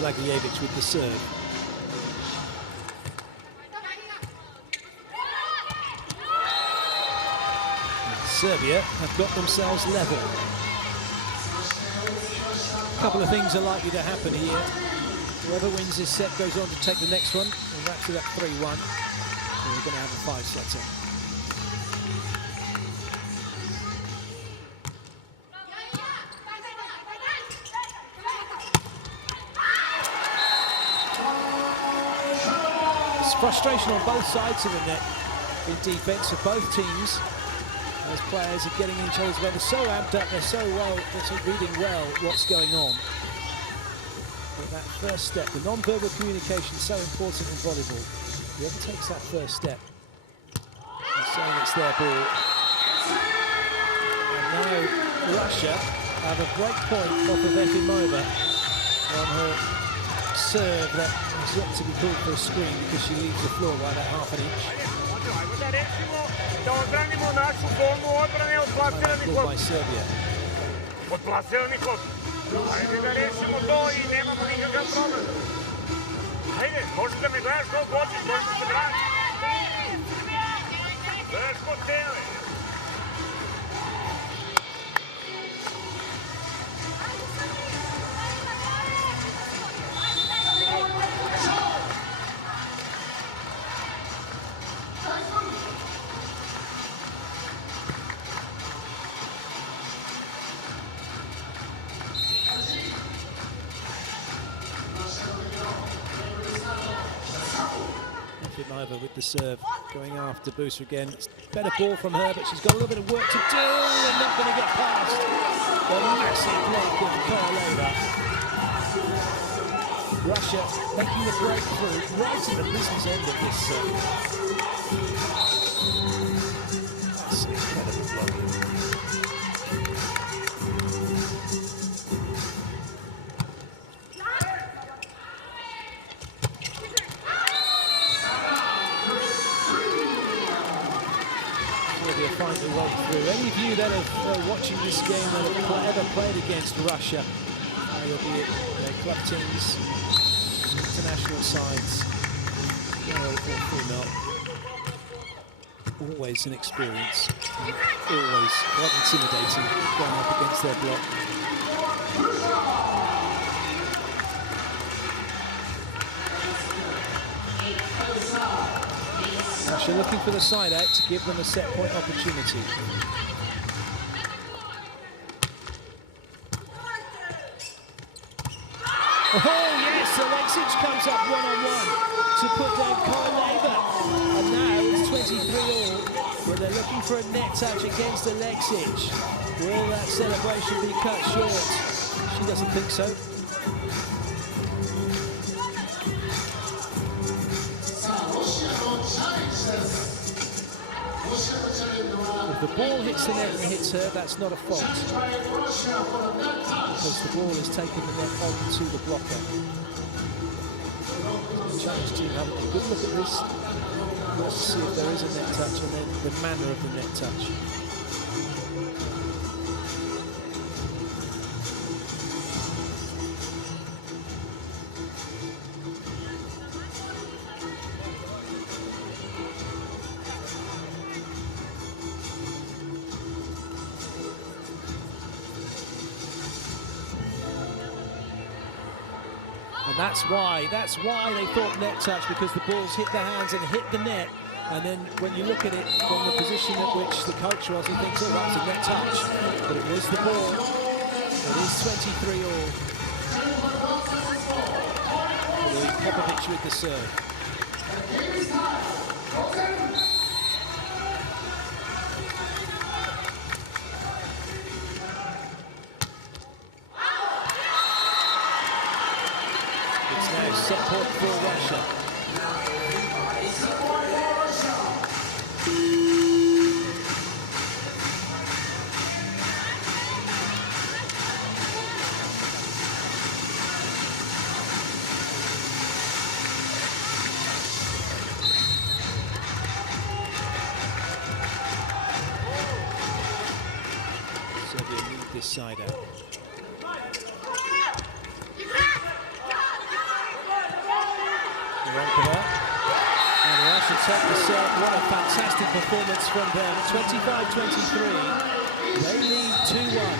Blagojevic with the serve. Serbia have got themselves level. A couple of things are likely to happen here. Whoever wins this set goes on to take the next one and wraps it up 3-1. And we're going to have a 5-setter. Frustration on both sides of the net in defence for both teams as players are getting in each other's way. They're so amped up, they're so reading well what's going on. But that first step, the non-verbal communication is so important in volleyball. Whoever takes that first step is saying it's their ball. And now Russia have a break point off of FIVB on her serve that is yet to be called for a screen because she leaves the floor by about half an inch. Ball by Serbia. Ajde da rešimo to i nemamo nikakav problem. Ajde, možeš da mi gledaš koliko hoćeš, možeš da se braniš. Gledaš ko tele. Over with the serve, going after Booster again. It's better ball from her, but she's got a little bit of work to do and not going to get past the massive leg of Koroleva. Russia making the breakthrough right at the business end of this serve. That's incredible blocking. Find a way through. Any of you that are watching this game that have ever played against Russia, be it their club teams, international sides, male or female, always an experience, always quite intimidating going up against their block. Russia looking for the side out to give them a set point opportunity. Oh yes, Alexic comes up one-on-one to put down Koroleva. And now it's 23-all, but they're looking for a net touch against Alexic. Will that celebration be cut short? She doesn't think so. If the ball hits the net and hits her, that's not a fault, because the ball has taken the net onto the blocker. The challenge team having a good look at this, let's see if there is a net touch and then the manner of the net touch. And that's why they thought net touch, because the ball's hit their hands and hit the net. And then when you look at it from the position at which the coach was, he thinks, oh, that was a net touch. But it was the ball. It is 23 all. Popovic with the serve. It's now set point for Russia. This side out. And Russia take the serve. What a fantastic performance from them. 25-23. They lead 2-1.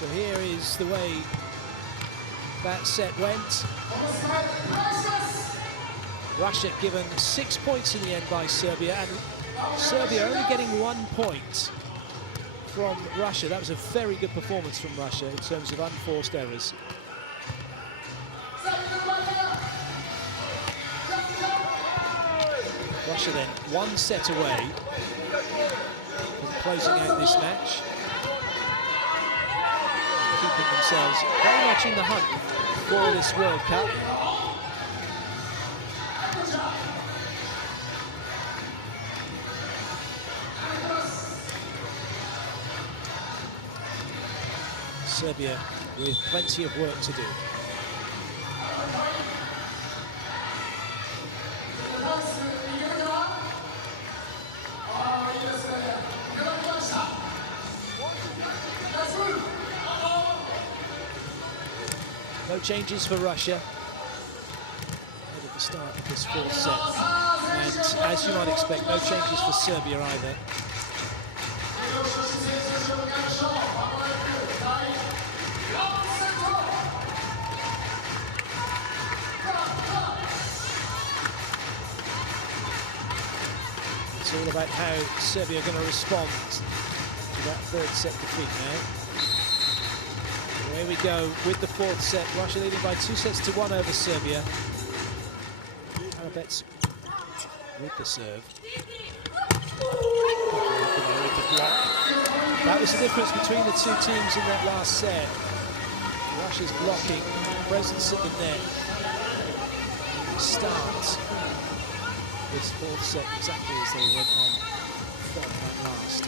So here is the way that set went. Russia given 6 points in the end by Serbia, and Serbia only getting 1 point from Russia. That was a very good performance from Russia in terms of unforced errors. Russia then 1 set away from closing out this match, keeping themselves very much in the hunt for this World Cup. Serbia with plenty of work to do. No changes for Russia at the start of this 4th set. And as you might expect, no changes for Serbia either. It's all about how Serbia are going to respond to that 3rd set defeat now. Away we go with the 4th set. Russia leading by 2-1 over Serbia. Harabets with the serve. With the block. That was the difference between the two teams in that last set. Russia's blocking, presence at the net. Starts this 4th set exactly as they went on from that last.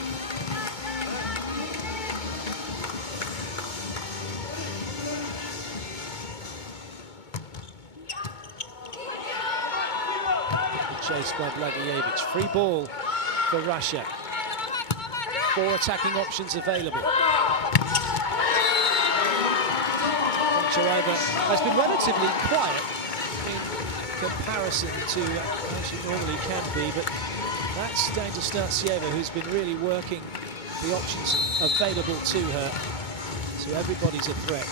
Chased by Blagojevic. Free ball for Russia. 4 attacking options available. Goncharova has been relatively quiet in comparison to how she normally can be, but that's down to Stasieva, who's been really working the options available to her. So everybody's a threat.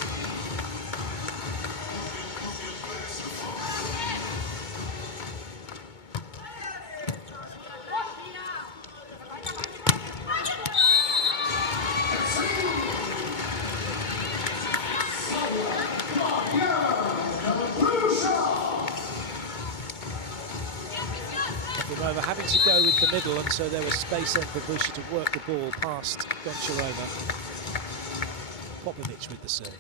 Over having to go with the middle, and so there was space then for Busha to work the ball past Goncharova. Popovic with the serve.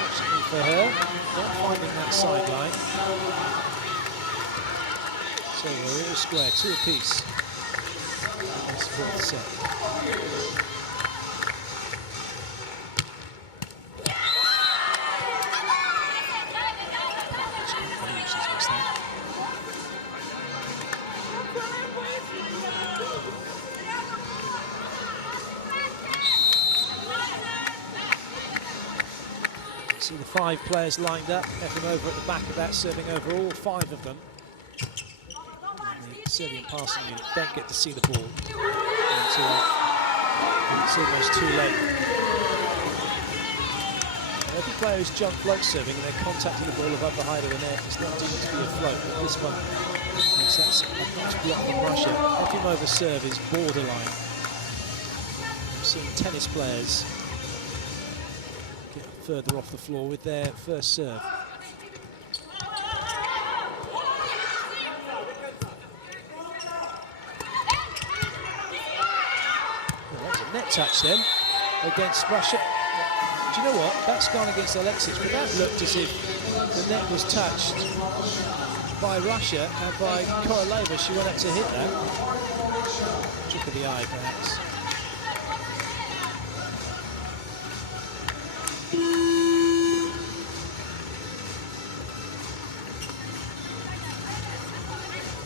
Unfortunately for her, not finding that sideline. So we're all square, 2 apiece in this fourth set. See the 5 players lined up, Efimova at the back of that, serving over all 5 of them. And the Serbian passing unit don't get to see the ball until it's almost too late. Every player who's jump float serving and they're contacting the ball above the height of the net is not deemed to be a float, but this one thinks that's a nice block from Russia. Efimova's serve is borderline. I'm seeing tennis players further off the floor with their first serve. Well, that's a net touch then against Russia. Do you know what? That's gone against Alexic, but that looked as if the net was touched by Russia, and by Koroleva she went up to hit that. Trick of the eye, perhaps.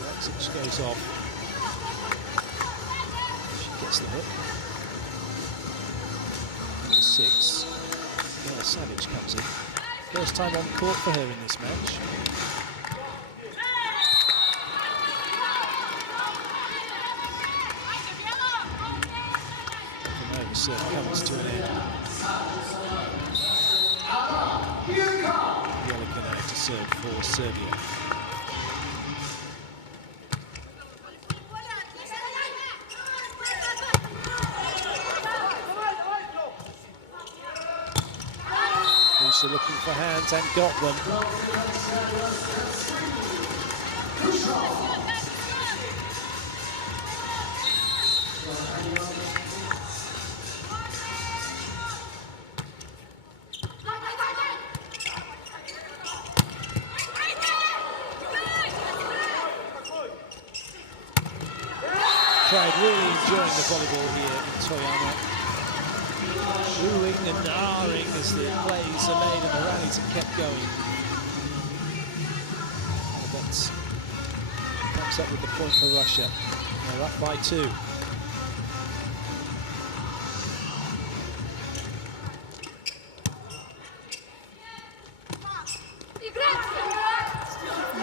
Alexic goes off. She gets the hook. Number 6. Savage comes in. First time on court for her in this match. The serve comes to an end. Yelikina to serve for Serbia. Also looking for hands and got them. Tried really enjoying the volleyball here in Toyama. Oohing and ahhing as the plays are made and the rallies have kept going. That's comes up with the point for Russia. They're up by 2.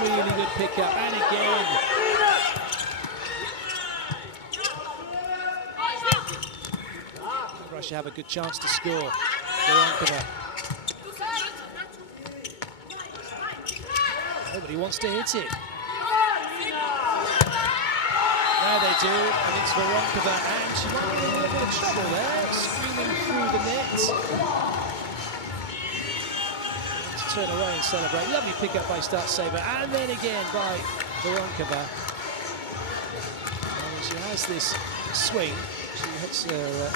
Really good pickup, and again. Russia have a good chance to score. Voronkova. Nobody wants to hit it. Now they do, and it's Voronkova, and she might be in a little bit of trouble there, screaming through the net. To turn away and celebrate. Lovely pickup by Stasieva, and then again by Voronkova. And she has this swing. She hits her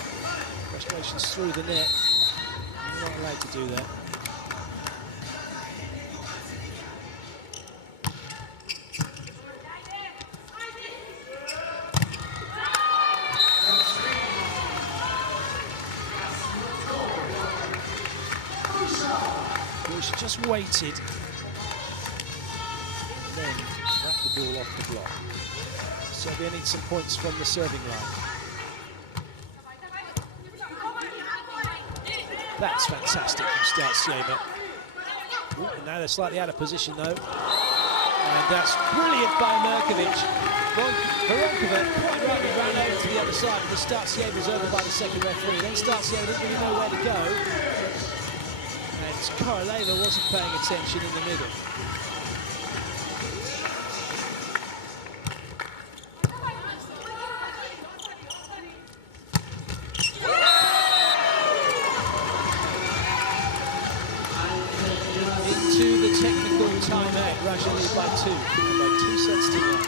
frustrations through the net. You're not allowed to do that. She just waited, and then wrapped the ball off the block. Serbia needs some points from the serving line. That's fantastic from Startsieva. Now they're slightly out of position though. And that's brilliant by Mirkovic. Voronkova quite rightly ran over to the other side, but Startsieva was over by the second referee. Then Startsieva didn't really know where to go. And Koroleva wasn't paying attention in the middle. Into the technical timeout. Russia lead by 2 sets to 1.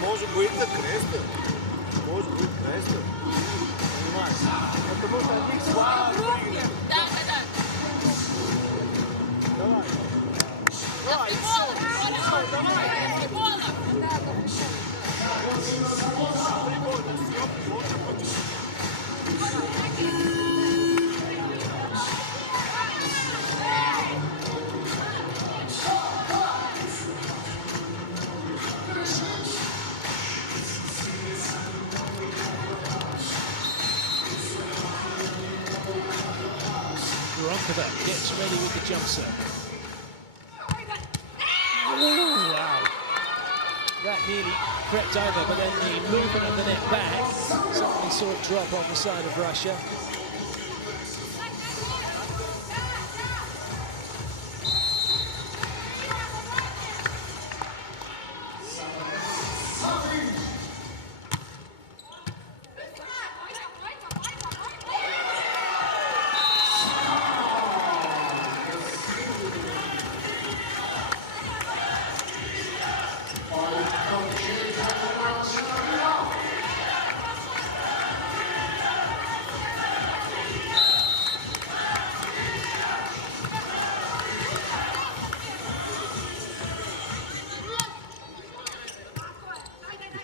Може быть на креста. Может быть креста. Понимаешь? Потому что они два выиграли. Да. Давай. Давай. Voronkova gets ready with the jump serve. Ooh, wow. That nearly crept over, but then the movement of the net back suddenly saw it drop on the side of Russia.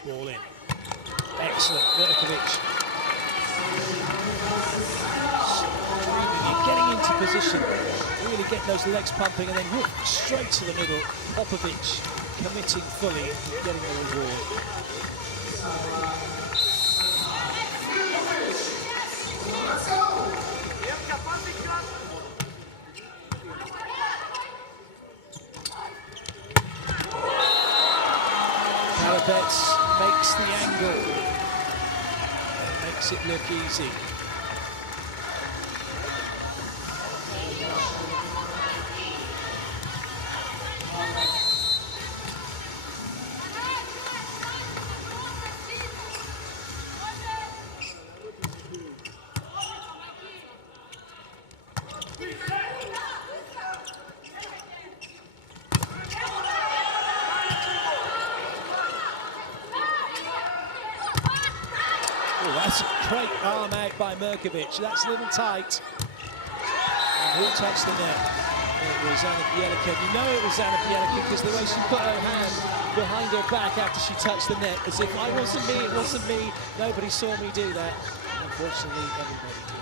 Ball in. Excellent, Mirkovic. You're getting into position, really getting those legs pumping, and then whoop, straight to the middle. Popovic committing fully, getting the reward. Karabets makes the angle, makes it look easy. Oh, that's a great arm out by Mirkovic. That's a little tight. And who touched the net? It was Anna Bielica. You know it was Anna Bielica because the way she put her hand behind her back after she touched the net, as if it wasn't me, it wasn't me. Nobody saw me do that. Unfortunately, everybody did.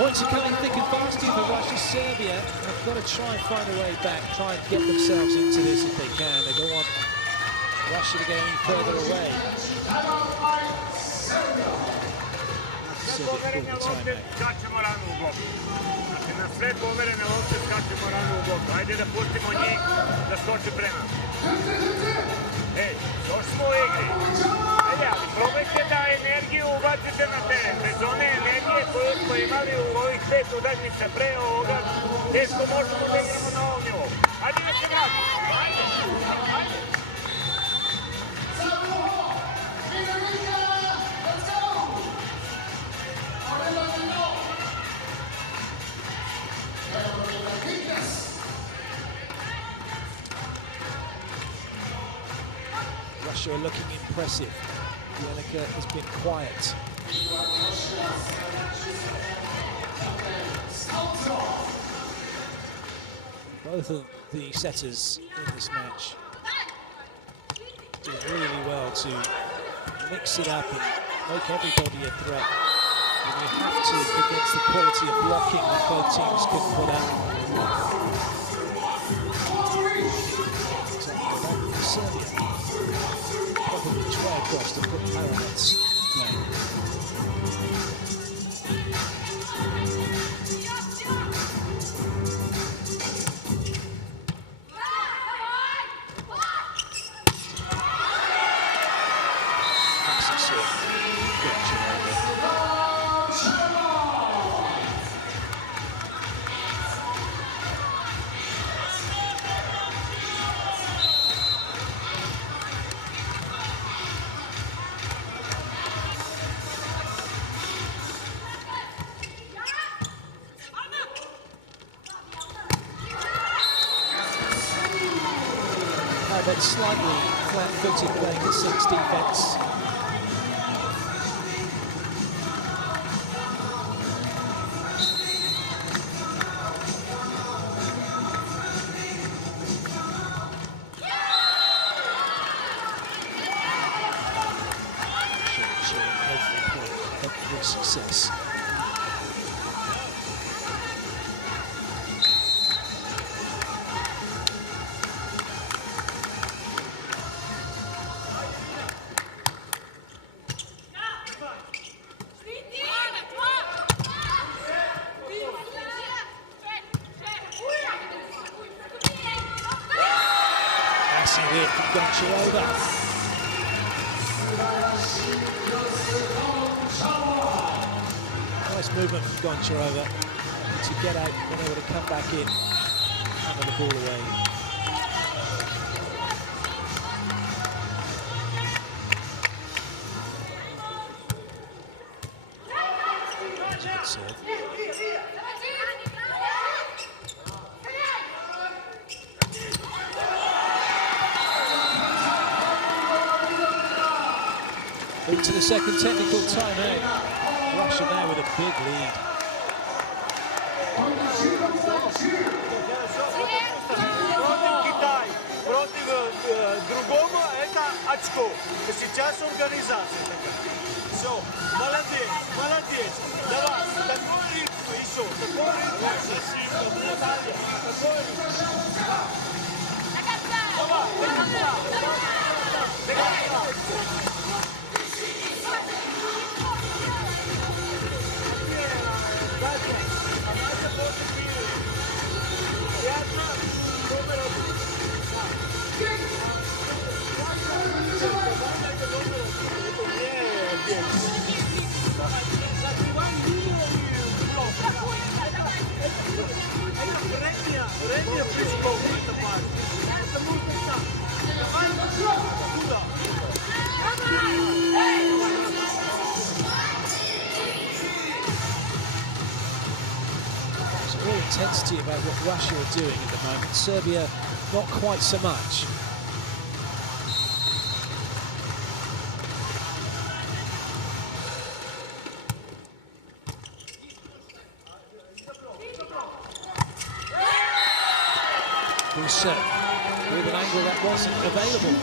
Points are coming thick and fast here for Russia. Serbia have got to try and find a way back, try and get themselves into this if they can. They don't want Russia to go any further away. Serbia called pomerene the lopte timeout. skačemo rano u bloku. Znači, na sve pomerene lopte skačemo rano u bloku. Ajde da pustimo njih da skoče pre nas. Ej, još smo u igri. Ajde, ali probajte da energiju ubacite na teren. Bez one energije koju smo imali u ovih 5 utakmica pre ovoga, teško možemo da igramo na ovom nivou. Ajde da se vratimo. Ajde, ajde. Russia are looking impressive. Jenica has been quiet. Both of the setters in this match doing really well to mix it up and make everybody a threat. And you have to against the quality of blocking that both teams can put up. So back to Serbia. Probably try across to put Paramet's playing. But slightly flat-footed playing the 6 defence. Showing every point, every success. Passing in from Goncharova. Nice movement from Goncharova to get out, been able to come back in, hammer the ball away. Good serve. Into the second technical timeout. Russia now with a big lead. Против другому это очко. Сейчас организация такая. Все, молодец, молодец. Давай, такой ритм еще, такой ритм. Красиво, Наталья, такой ритм. Давай, Редния пришел, это парень. Это нужно так. Давай, туда. There's real intensity about what Russia are doing at the moment. Serbia, not quite so much. Busa with an angle that wasn't available.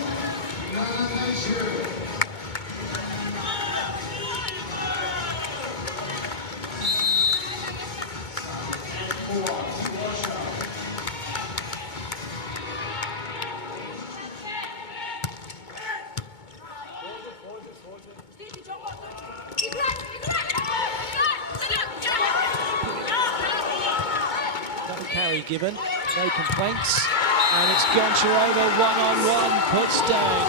Very given, no complaints. And it's Goncharova one-on-one, puts down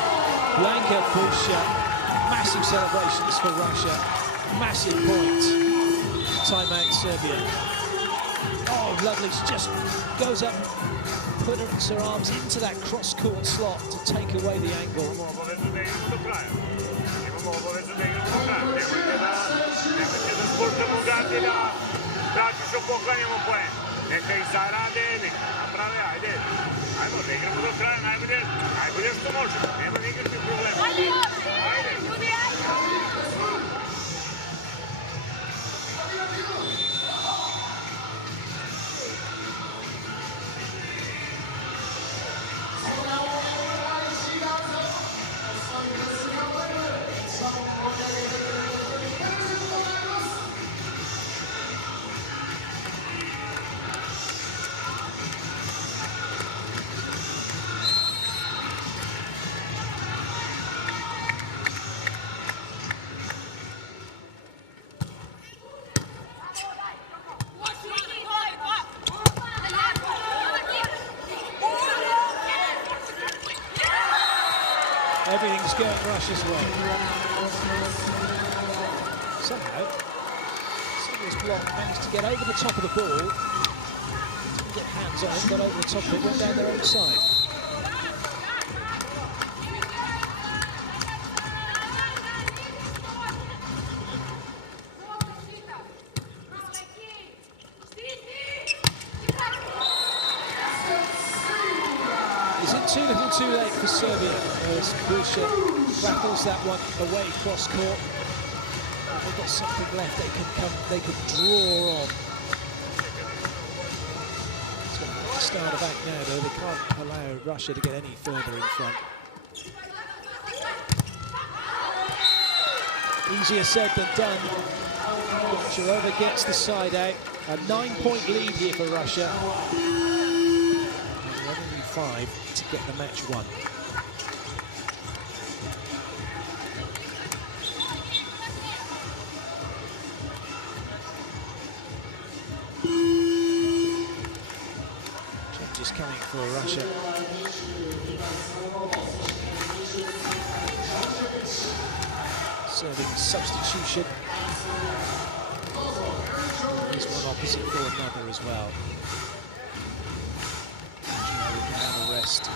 Blanka Pusha. Massive celebrations for Russia. Massive point. Timeout Serbia. Oh, lovely. She just goes up, puts her arms into that cross-court slot to take away the angle. Neka ih zarade, neka naprave, ajde. Ajmo, da igramo do kraja najbolje što možemo. Nema nikakvih problema. Ajde. Everything's going Russia's way. Somehow, Serbia's block managed to get over the top of the ball. Didn't get hands on it, got over the top of it, went down their own side. Is it too little too late for Serbia as Bulsha battles that one away cross court? They've got something left they can draw on. It's going to have to start back now though. They can't allow Russia to get any further in front. Easier said than done. Goncharova gets the side out. A 9-point lead here for Russia. And only need 5 to get the match won. Changes coming for Russia. Serving substitution. There's one opposite for another as well. Now rest.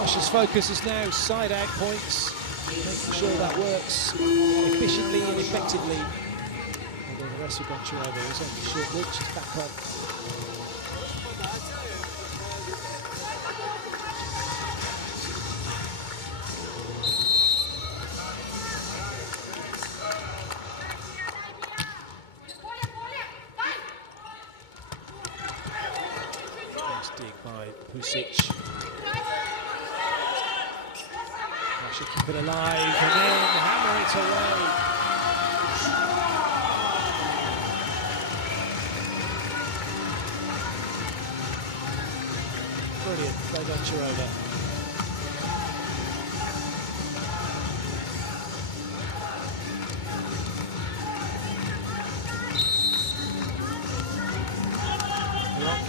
Russia's focus is now side-out points, making sure that works efficiently and effectively. Although the rest of Goncharova is only short-lived, she's back on. Nice dig by Pusic. Russia keep it alive and then hammer it away. Brilliant by Goncharova.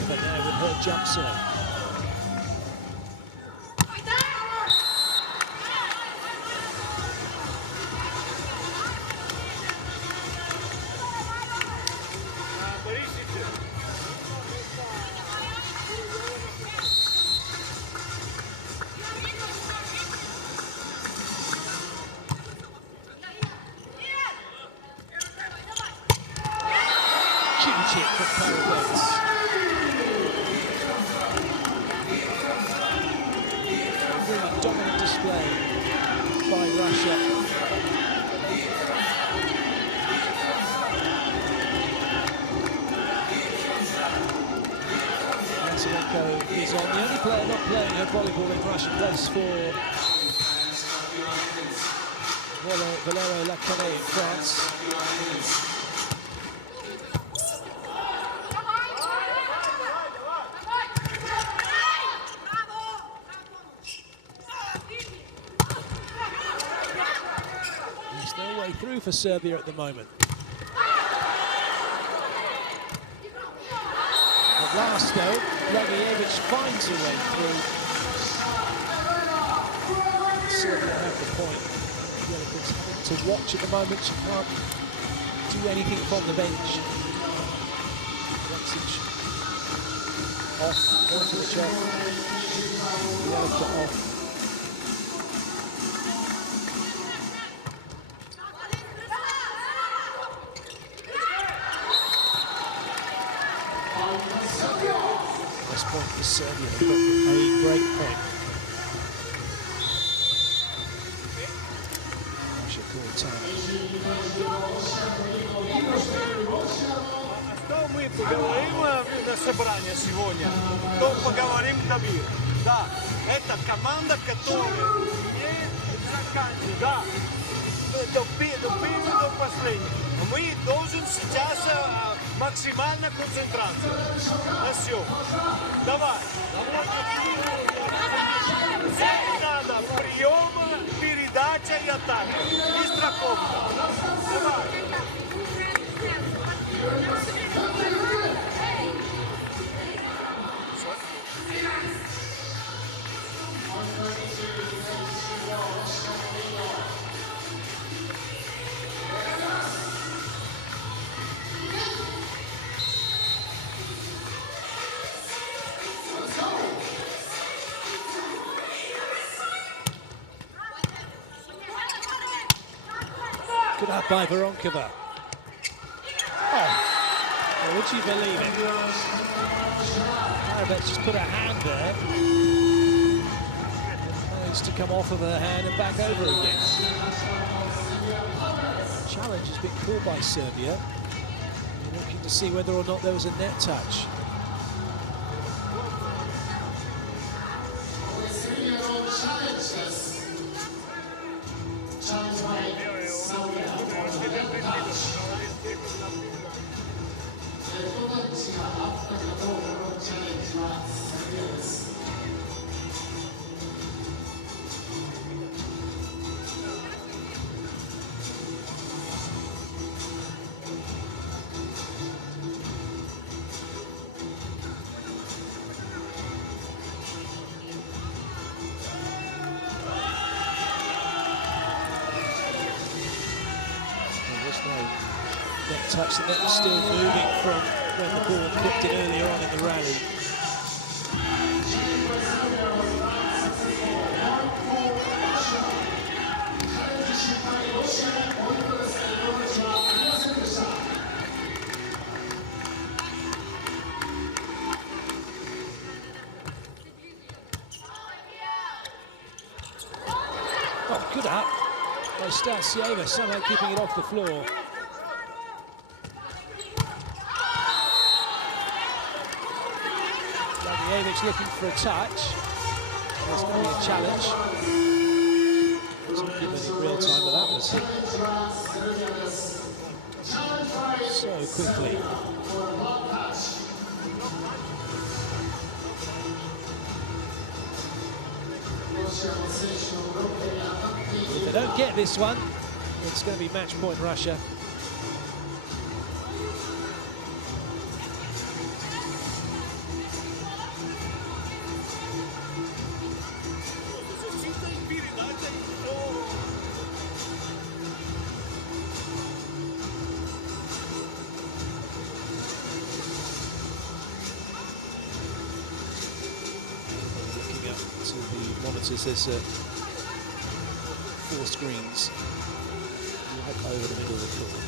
But now with her jump serve. Cheeky chip for Paraguay's. Really dominant display by Russia. Matsurenko is on. The only player not playing her volleyball in Russia plays for Valero Lacanne in France. for Serbia at the moment. At last, though, Dragicevic finds a way through. Serbia have the point. Jelikovic having to watch at the moment. She can't do anything from the bench. Jelikovic off, Jelikovic off, Jelikovic off. Nice point for Serbia. They've got a break point. Russia called time. Что мы поговорим на собрании сегодня, то поговорим Давид. Да, это команда, которая не заканчивает, да, до последнего. Мы должны сейчас максимально концентрация на все. Давай. Надо прием, передача и атака. И страховка. Давай. Good up by Voronkova. Oh, well, would you believe it? Karabets just put her hand there. Managed to come off of her hand and back over again. Challenge has been called by Serbia. We're looking to see whether or not there was a net touch. Net touch, the net was still moving from when the ball clipped it earlier on in the rally. Oh, good up by Stasieva, somehow keeping it off the floor. Dragicevic looking for a touch. There's going to be a challenge. Doesn't give any real time, but that was hit so quickly. If they don't get this one, it's going to be match point Russia. To the monitors, there's 4 screens right over the middle of the court.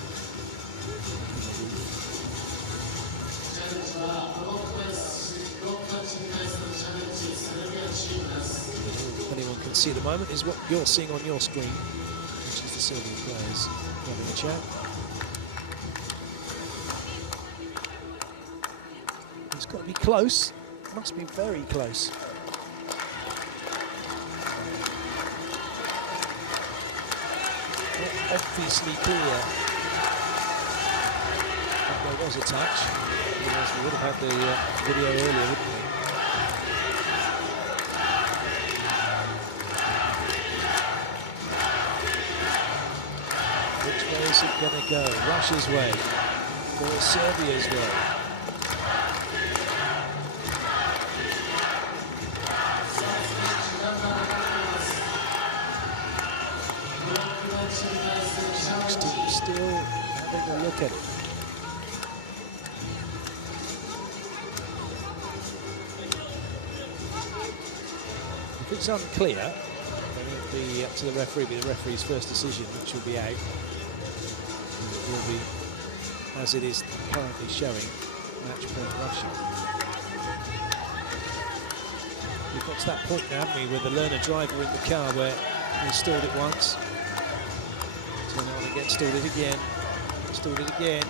Anyone can see at the moment is what you're seeing on your screen, which is the Serbian players having a chat. It's got to be close, must be very close. Obviously clear that there was a touch. Otherwise we would have had the video earlier, wouldn't we? Which goes is it going to go? Russia's way or Serbia's way? Next team still having a look at it. If it's unclear, then it'll be up to the referee, be the referee's first decision, which will be out. It will be, as it is currently showing, match point Russia. We've got to that point now, haven't we, with the learner driver in the car where we stalled it once. Turn it on again, stalled it again, stalled it again.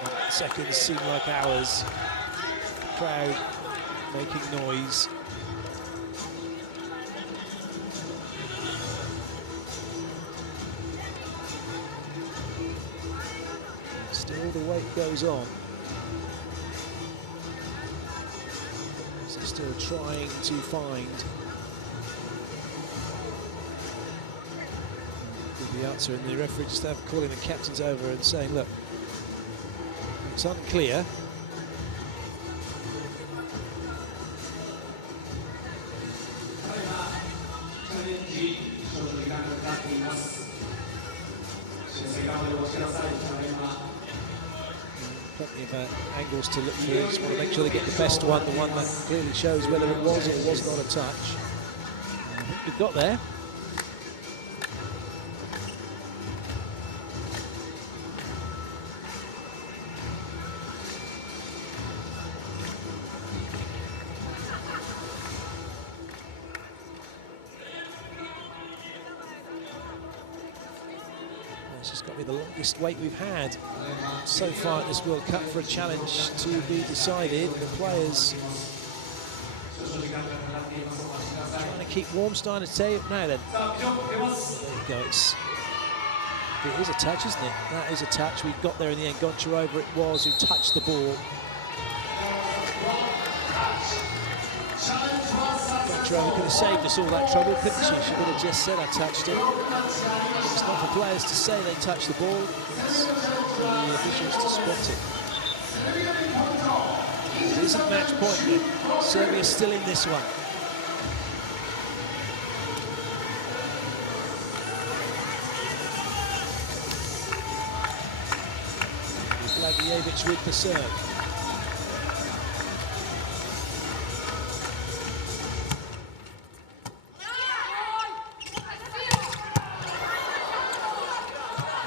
And seconds seem like hours. Crowd making noise. Still the wait goes on. So still trying to find the answer, and the referee just calling the captains over and saying, look, it's unclear. Plenty of angles to look for. Just want to make sure they get the best one, the one that clearly shows whether it was or was not a touch. I think we've got there. This has got to be the longest wait we've had so far at this World Cup for a challenge to be decided. The players trying to keep warm, starting to say it now then. There you go, it is a touch, isn't it? That is a touch. We got there in the end. Goncharova it was who touched the ball. Goncharova could have saved us all that trouble, couldn't she? She could have just said, I touched it. But it's not for players to say they touched the ball. It's for the officials to spot it. It isn't match point then. Serbia's still in this one. Blagojevic with the serve.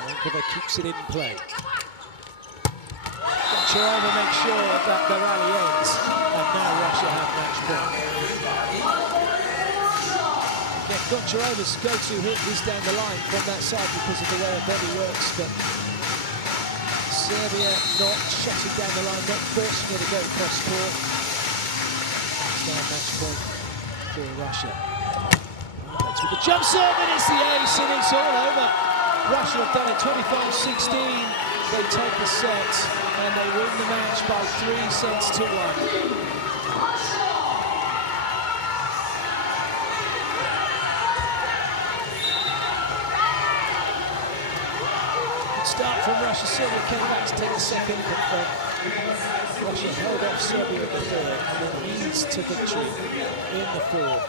Rankova keeps it in play. Goncharova makes sure that the rally ends, and now Russia have match point. Again, Goncharova's go-to hit is down the line from that side because of the way her body works, but Serbia not shutting down the line, not forcing her to go cross court. It's now match point for Russia. That's with the jump serve, and it's the ace, and it's all over. Russia have done it 25-16. They take the set, and they win the match by 3 sets to 1. Start from Russia. Serbia came back to take the second, but Russia held off Serbia in the third, and it leads to victory in the fourth.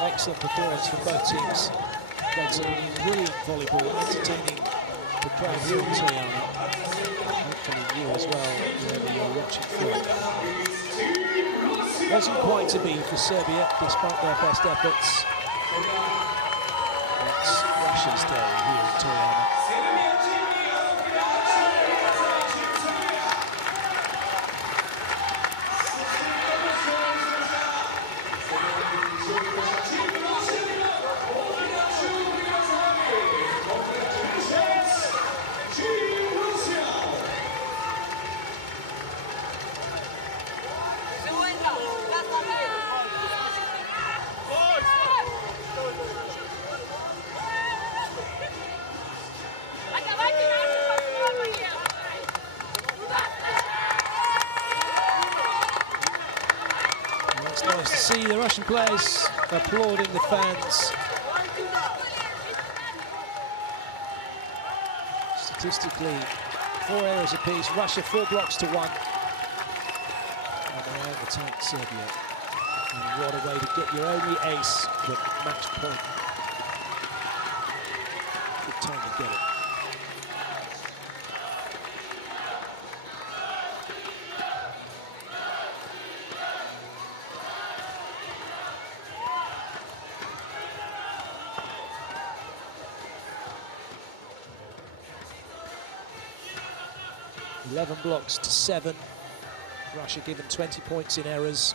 Excellent performance from both teams. Played some brilliant volleyball, entertaining the crowd here in Tirana. Hopefully you as well, wherever you're watching from. Wasn't quite to be for Serbia, despite their best efforts. It's Russia's day here in Tirana. see the Russian players applauding the fans. Statistically, 4 errors apiece. Russia 4 blocks to 1. And they overtake Serbia. And what a way to get your only ace with match point. Good time to get it. .11 blocks to 7. Russia given 20 points in errors.